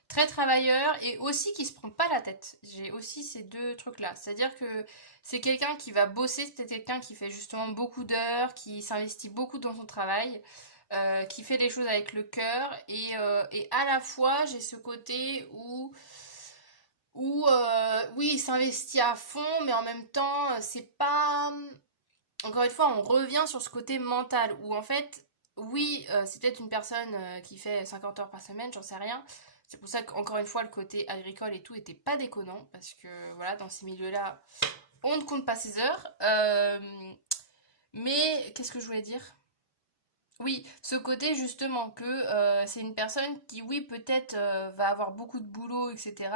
Très travailleur et aussi qui se prend pas la tête. J'ai aussi ces deux trucs-là. C'est-à-dire que c'est quelqu'un qui va bosser, c'est quelqu'un qui fait justement beaucoup d'heures, qui s'investit beaucoup dans son travail, qui fait les choses avec le cœur et à la fois j'ai ce côté où oui, il s'investit à fond, mais en même temps, c'est pas... Encore une fois, on revient sur ce côté mental, où en fait, oui, c'est peut-être une personne qui fait 50 heures par semaine, j'en sais rien. C'est pour ça qu'encore une fois, le côté agricole et tout était pas déconnant, parce que voilà, dans ces milieux-là, on ne compte pas ses heures. Mais qu'est-ce que je voulais dire? Oui, ce côté justement que c'est une personne qui, oui, peut-être va avoir beaucoup de boulot, etc.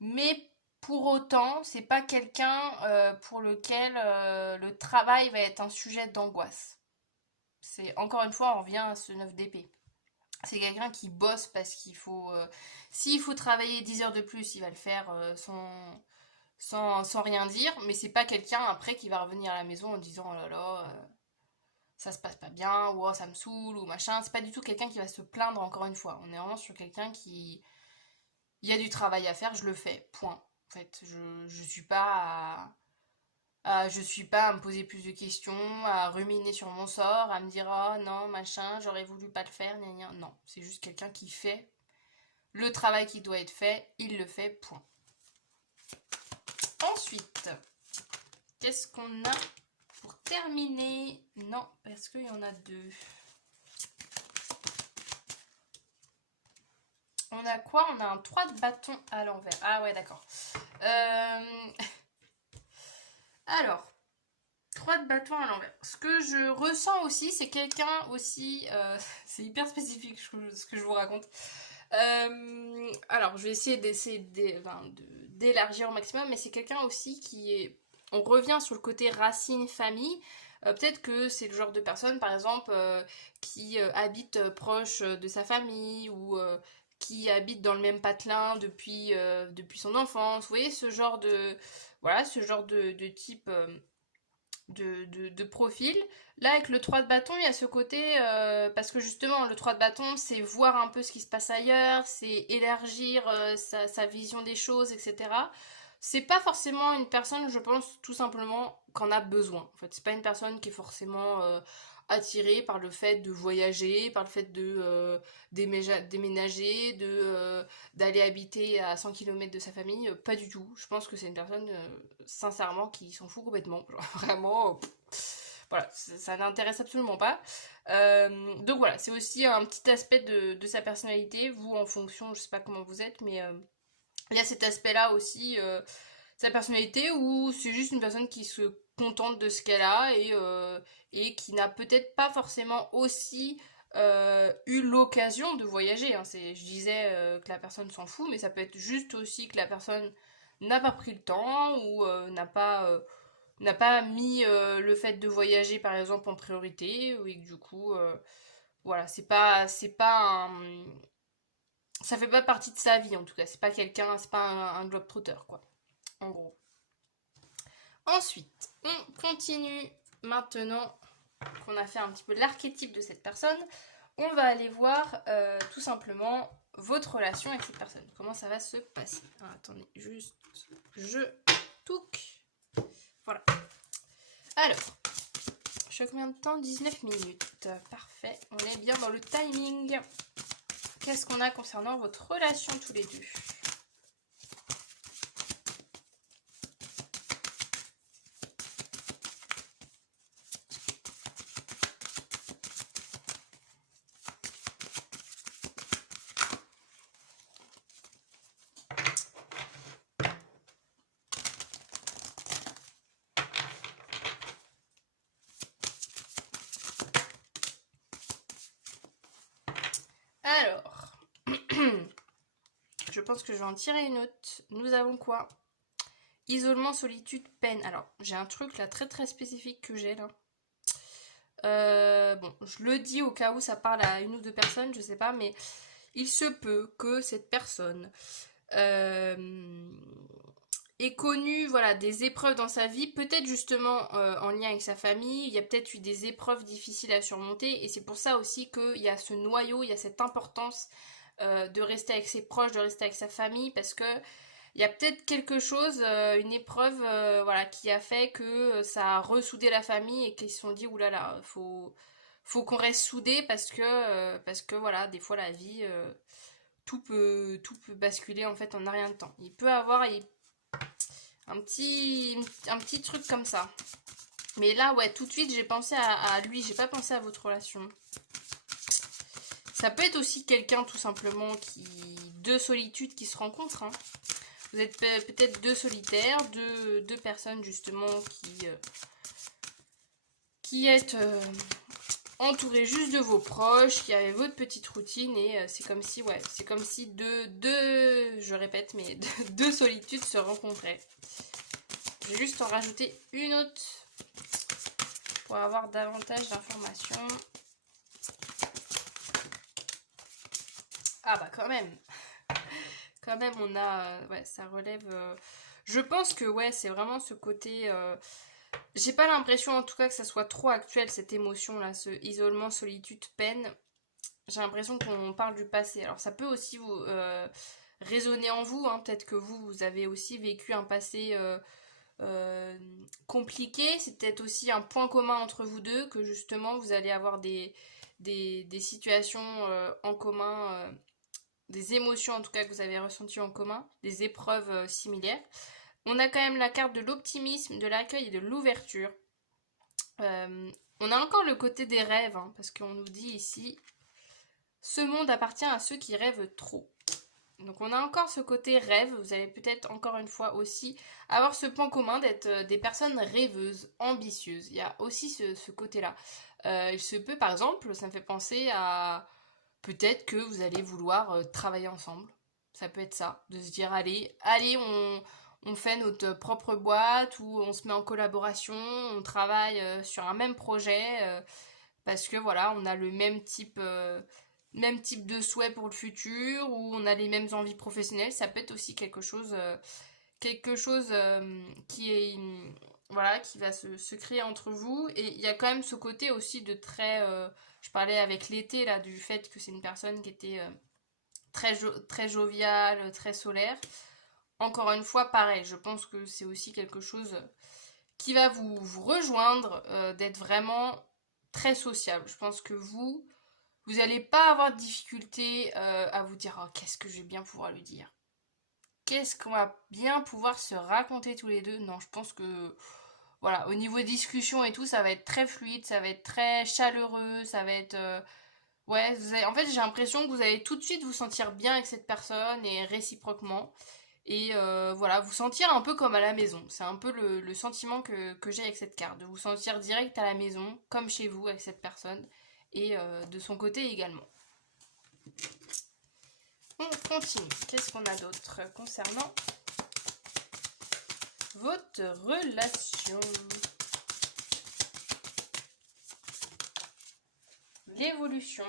Mais pour autant, c'est pas quelqu'un pour lequel le travail va être un sujet d'angoisse. C'est encore une fois, on revient à ce 9 d'épée. C'est quelqu'un qui bosse parce qu'il faut. S'il faut travailler 10 heures de plus, il va le faire sans rien dire. Mais c'est pas quelqu'un après qui va revenir à la maison en disant oh là là, ça se passe pas bien, ou oh, ça me saoule, ou machin. C'est pas du tout quelqu'un qui va se plaindre encore une fois. On est vraiment sur quelqu'un qui il y a du travail à faire, je le fais, point. En fait, je suis pas je suis pas à me poser plus de questions, à ruminer sur mon sort, à me dire oh non, machin, j'aurais voulu pas le faire, gna gna. Non, c'est juste quelqu'un qui fait le travail qui doit être fait, il le fait, point. Ensuite, qu'est-ce qu'on a pour terminer? Non, parce qu'il y en a deux. On a quoi? On a un 3 de bâton à l'envers. Ah ouais, d'accord. Alors, 3 de bâton à l'envers. Ce que je ressens aussi, c'est quelqu'un aussi... c'est hyper spécifique ce que je vous raconte. Alors, je vais essayer d'élargir au maximum, mais c'est quelqu'un aussi qui est on revient sur le côté racine, famille. Peut-être que c'est le genre de personne, par exemple, qui habite proche de sa famille ou qui habite dans le même patelin depuis son enfance. Vous voyez, ce genre de, voilà, ce genre de type de profil. Là, avec le 3 de bâton, il y a ce côté, parce que justement, le 3 de bâton, c'est voir un peu ce qui se passe ailleurs, c'est élargir sa vision des choses, etc. C'est pas forcément une personne, je pense, tout simplement, qu'en a besoin. En fait, c'est pas une personne qui est forcément attirée par le fait de voyager, par le fait de déménager, d'aller habiter à 100 km de sa famille. Pas du tout. Je pense que c'est une personne, sincèrement, qui s'en fout complètement. Genre, vraiment, voilà, ça n'intéresse absolument pas. Donc voilà, c'est aussi un petit aspect de sa personnalité. Vous, en fonction, je sais pas comment vous êtes, mais il y a cet aspect-là aussi, sa personnalité, où c'est juste une personne qui se contente de ce qu'elle a et qui n'a peut-être pas forcément aussi eu l'occasion de voyager. Hein. Je disais que la personne s'en fout, mais ça peut être juste aussi que la personne n'a pas pris le temps ou n'a pas mis le fait de voyager par exemple en priorité et que du coup voilà, c'est pas ça fait pas partie de sa vie en tout cas, c'est pas quelqu'un, c'est pas un globe-trotter quoi, en gros. Ensuite, on continue maintenant qu'on a fait un petit peu l'archétype de cette personne, on va aller voir tout simplement votre relation avec cette personne, comment ça va se passer. Alors, attendez, juste je touque. Voilà. Alors, je suis à combien de temps? 19 minutes. Parfait, on est bien dans le timing. Qu'est-ce qu'on a concernant votre relation tous les deux? Alors, je pense que je vais en tirer une autre. Nous avons quoi? Isolement, solitude, peine. Alors, j'ai un truc là très très spécifique que j'ai là. Bon, je le dis au cas où ça parle à une ou deux personnes, je sais pas, mais il se peut que cette personne ait connu voilà, des épreuves dans sa vie, peut-être justement en lien avec sa famille, il y a peut-être eu des épreuves difficiles à surmonter, et c'est pour ça aussi qu'il y a ce noyau, il y a cette importance de rester avec ses proches, de rester avec sa famille, parce que il y a peut-être quelque chose, une épreuve voilà, qui a fait que ça a ressoudé la famille et qu'ils se sont dit oulala, faut qu'on reste soudés parce que voilà, des fois la vie, tout peut basculer en fait en un rien de temps. Il peut avoir un petit truc comme ça. Mais là, ouais, tout de suite, j'ai pensé à lui, j'ai pas pensé à votre relation. Ça peut être aussi quelqu'un tout simplement deux solitudes qui se rencontrent. Hein. Vous êtes peut-être deux solitaires, deux personnes justement qui êtes entourées juste de vos proches, qui avez votre petite routine et c'est comme si, ouais, c'est comme si je répète, mais deux solitudes se rencontraient. Je vais juste en rajouter une autre pour avoir davantage d'informations. Ah bah quand même. Quand même, on a... ouais, ça relève... je pense que, ouais, c'est vraiment ce côté... j'ai pas l'impression, en tout cas, que ça soit trop actuel, cette émotion-là, ce isolement, solitude, peine. J'ai l'impression qu'on parle du passé. Alors, ça peut aussi vous résonner en vous. Hein. Peut-être que vous avez aussi vécu un passé compliqué. C'est peut-être aussi un point commun entre vous deux, que justement, vous allez avoir des situations en commun... des émotions en tout cas que vous avez ressenties en commun, des épreuves similaires. On a quand même la carte de l'optimisme, de l'accueil et de l'ouverture. On a encore le côté des rêves, hein, parce qu'on nous dit ici, ce monde appartient à ceux qui rêvent trop. Donc on a encore ce côté rêve, vous allez peut-être encore une fois aussi avoir ce point commun d'être des personnes rêveuses, ambitieuses. Il y a aussi ce côté-là. Il se peut par exemple, ça me fait penser à... peut-être que vous allez vouloir travailler ensemble. Ça peut être ça, de se dire allez, on fait notre propre boîte ou on se met en collaboration, on travaille sur un même projet parce que voilà, on a le même type de souhait pour le futur ou on a les mêmes envies professionnelles. Ça peut être aussi quelque chose qui est voilà, qui va se créer entre vous. Et il y a quand même ce côté aussi de très je parlais avec l'été là du fait que c'est une personne qui était très joviale, très solaire. Encore une fois, pareil, je pense que c'est aussi quelque chose qui va vous rejoindre, d'être vraiment très sociable. Je pense que vous n'allez pas avoir de difficulté à vous dire oh, qu'est-ce que je vais bien pouvoir lui dire. Qu'est-ce qu'on va bien pouvoir se raconter tous les deux. Non, je pense que voilà, au niveau discussion et tout, ça va être très fluide, ça va être très chaleureux, ça va être ouais, en fait, j'ai l'impression que vous allez tout de suite vous sentir bien avec cette personne et réciproquement. Et voilà, vous sentir un peu comme à la maison. C'est un peu le sentiment que j'ai avec cette carte. De vous sentir direct à la maison, comme chez vous avec cette personne. Et de son côté également. On continue. Qu'est-ce qu'on a d'autre concernant votre relation? L'évolution.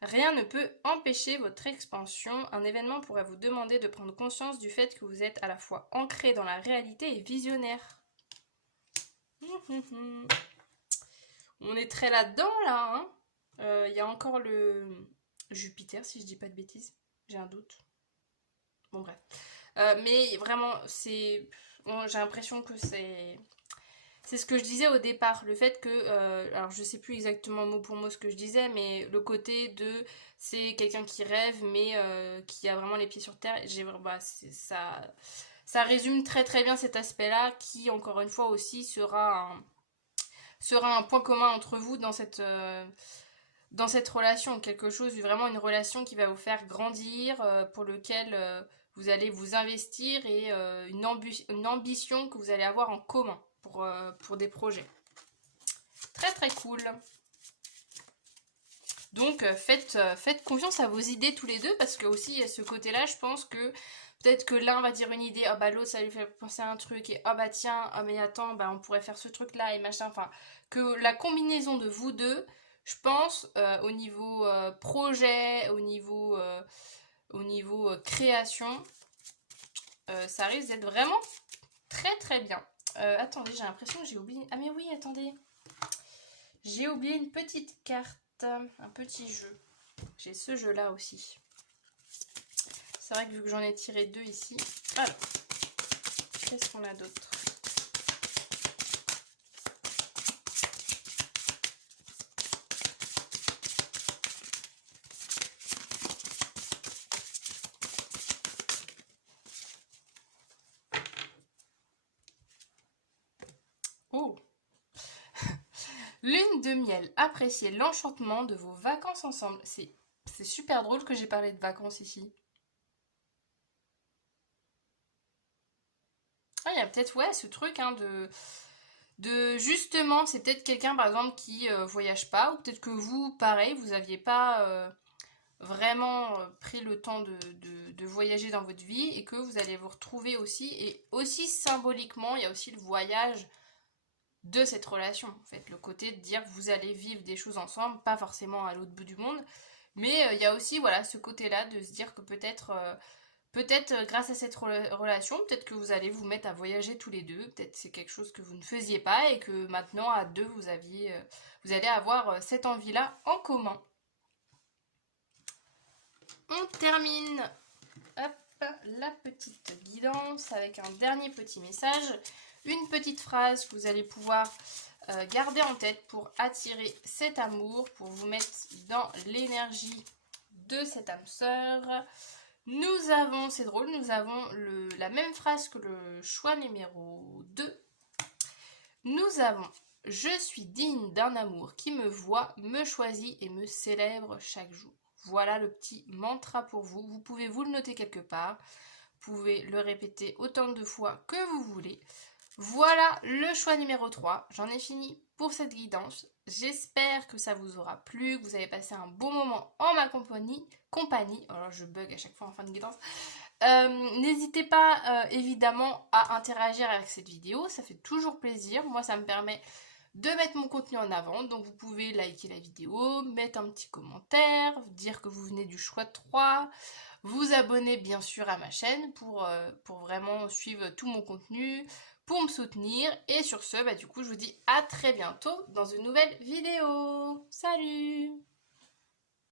Rien ne peut empêcher votre expansion. Un événement pourrait vous demander de prendre conscience du fait que vous êtes à la fois ancré dans la réalité et visionnaire. On est très là-dedans, là. Hein. Y a encore le Jupiter, si je dis pas de bêtises. J'ai un doute. Bon, bref. Mais vraiment, c'est... Bon, j'ai l'impression que c'est... C'est ce que je disais au départ, le fait que, alors je sais plus exactement mot pour mot ce que je disais, mais le côté de c'est quelqu'un qui rêve mais qui a vraiment les pieds sur terre, bah, ça résume très très bien cet aspect-là qui encore une fois aussi sera un point commun entre vous dans cette relation, quelque chose, vraiment une relation qui va vous faire grandir, pour lequel vous allez vous investir et une ambition que vous allez avoir en commun pour des projets. Très très cool. Donc faites confiance à vos idées tous les deux parce que aussi il y a ce côté-là, je pense que peut-être que l'un va dire une idée, ah bah l'autre ça lui fait penser à un truc et ah bah tiens, ah mais attends, bah on pourrait faire ce truc là et machin, enfin que la combinaison de vous deux, je pense au niveau projet, au niveau création, ça risque d'être vraiment très très bien. Attendez, j'ai l'impression que j'ai oublié. Ah mais oui, attendez. J'ai oublié une petite carte, un petit jeu. J'ai ce jeu-là aussi. C'est vrai que vu que j'en ai tiré deux ici. Alors, qu'est-ce qu'on a d'autre? Oh! Lune de miel, appréciez l'enchantement de vos vacances ensemble. C'est super drôle que j'ai parlé de vacances ici. Ah, il y a peut-être, ouais, ce truc hein, de justement, c'est peut-être quelqu'un par exemple qui voyage pas, ou peut-être que vous, pareil, vous aviez pas vraiment pris le temps de voyager dans votre vie et que vous allez vous retrouver aussi. Et aussi symboliquement, il y a aussi le voyage de cette relation. En fait, le côté de dire que vous allez vivre des choses ensemble, pas forcément à l'autre bout du monde. Mais il y a aussi voilà, ce côté-là de se dire que peut-être grâce à cette relation, peut-être que vous allez vous mettre à voyager tous les deux. Peut-être c'est quelque chose que vous ne faisiez pas et que maintenant à deux vous allez avoir cette envie-là en commun. On termine hop, la petite guidance avec un dernier petit message. Une petite phrase que vous allez pouvoir garder en tête pour attirer cet amour, pour vous mettre dans l'énergie de cette âme sœur. Nous avons, c'est drôle, nous avons la même phrase que le choix numéro 2. Nous avons « Je suis digne d'un amour qui me voit, me choisit et me célèbre chaque jour ». Voilà le petit mantra pour vous. Vous pouvez vous le noter quelque part. Vous pouvez le répéter autant de fois que vous voulez. Voilà le choix numéro 3. J'en ai fini pour cette guidance. J'espère que ça vous aura plu, que vous avez passé un bon moment en ma compagnie. Alors je bug à chaque fois en fin de guidance. N'hésitez pas évidemment à interagir avec cette vidéo, ça fait toujours plaisir. Moi, ça me permet de mettre mon contenu en avant. Donc vous pouvez liker la vidéo, mettre un petit commentaire, dire que vous venez du choix de 3, vous abonner bien sûr à ma chaîne pour vraiment suivre tout mon contenu, pour me soutenir. Et sur ce, bah, du coup, je vous dis à très bientôt dans une nouvelle vidéo. Salut!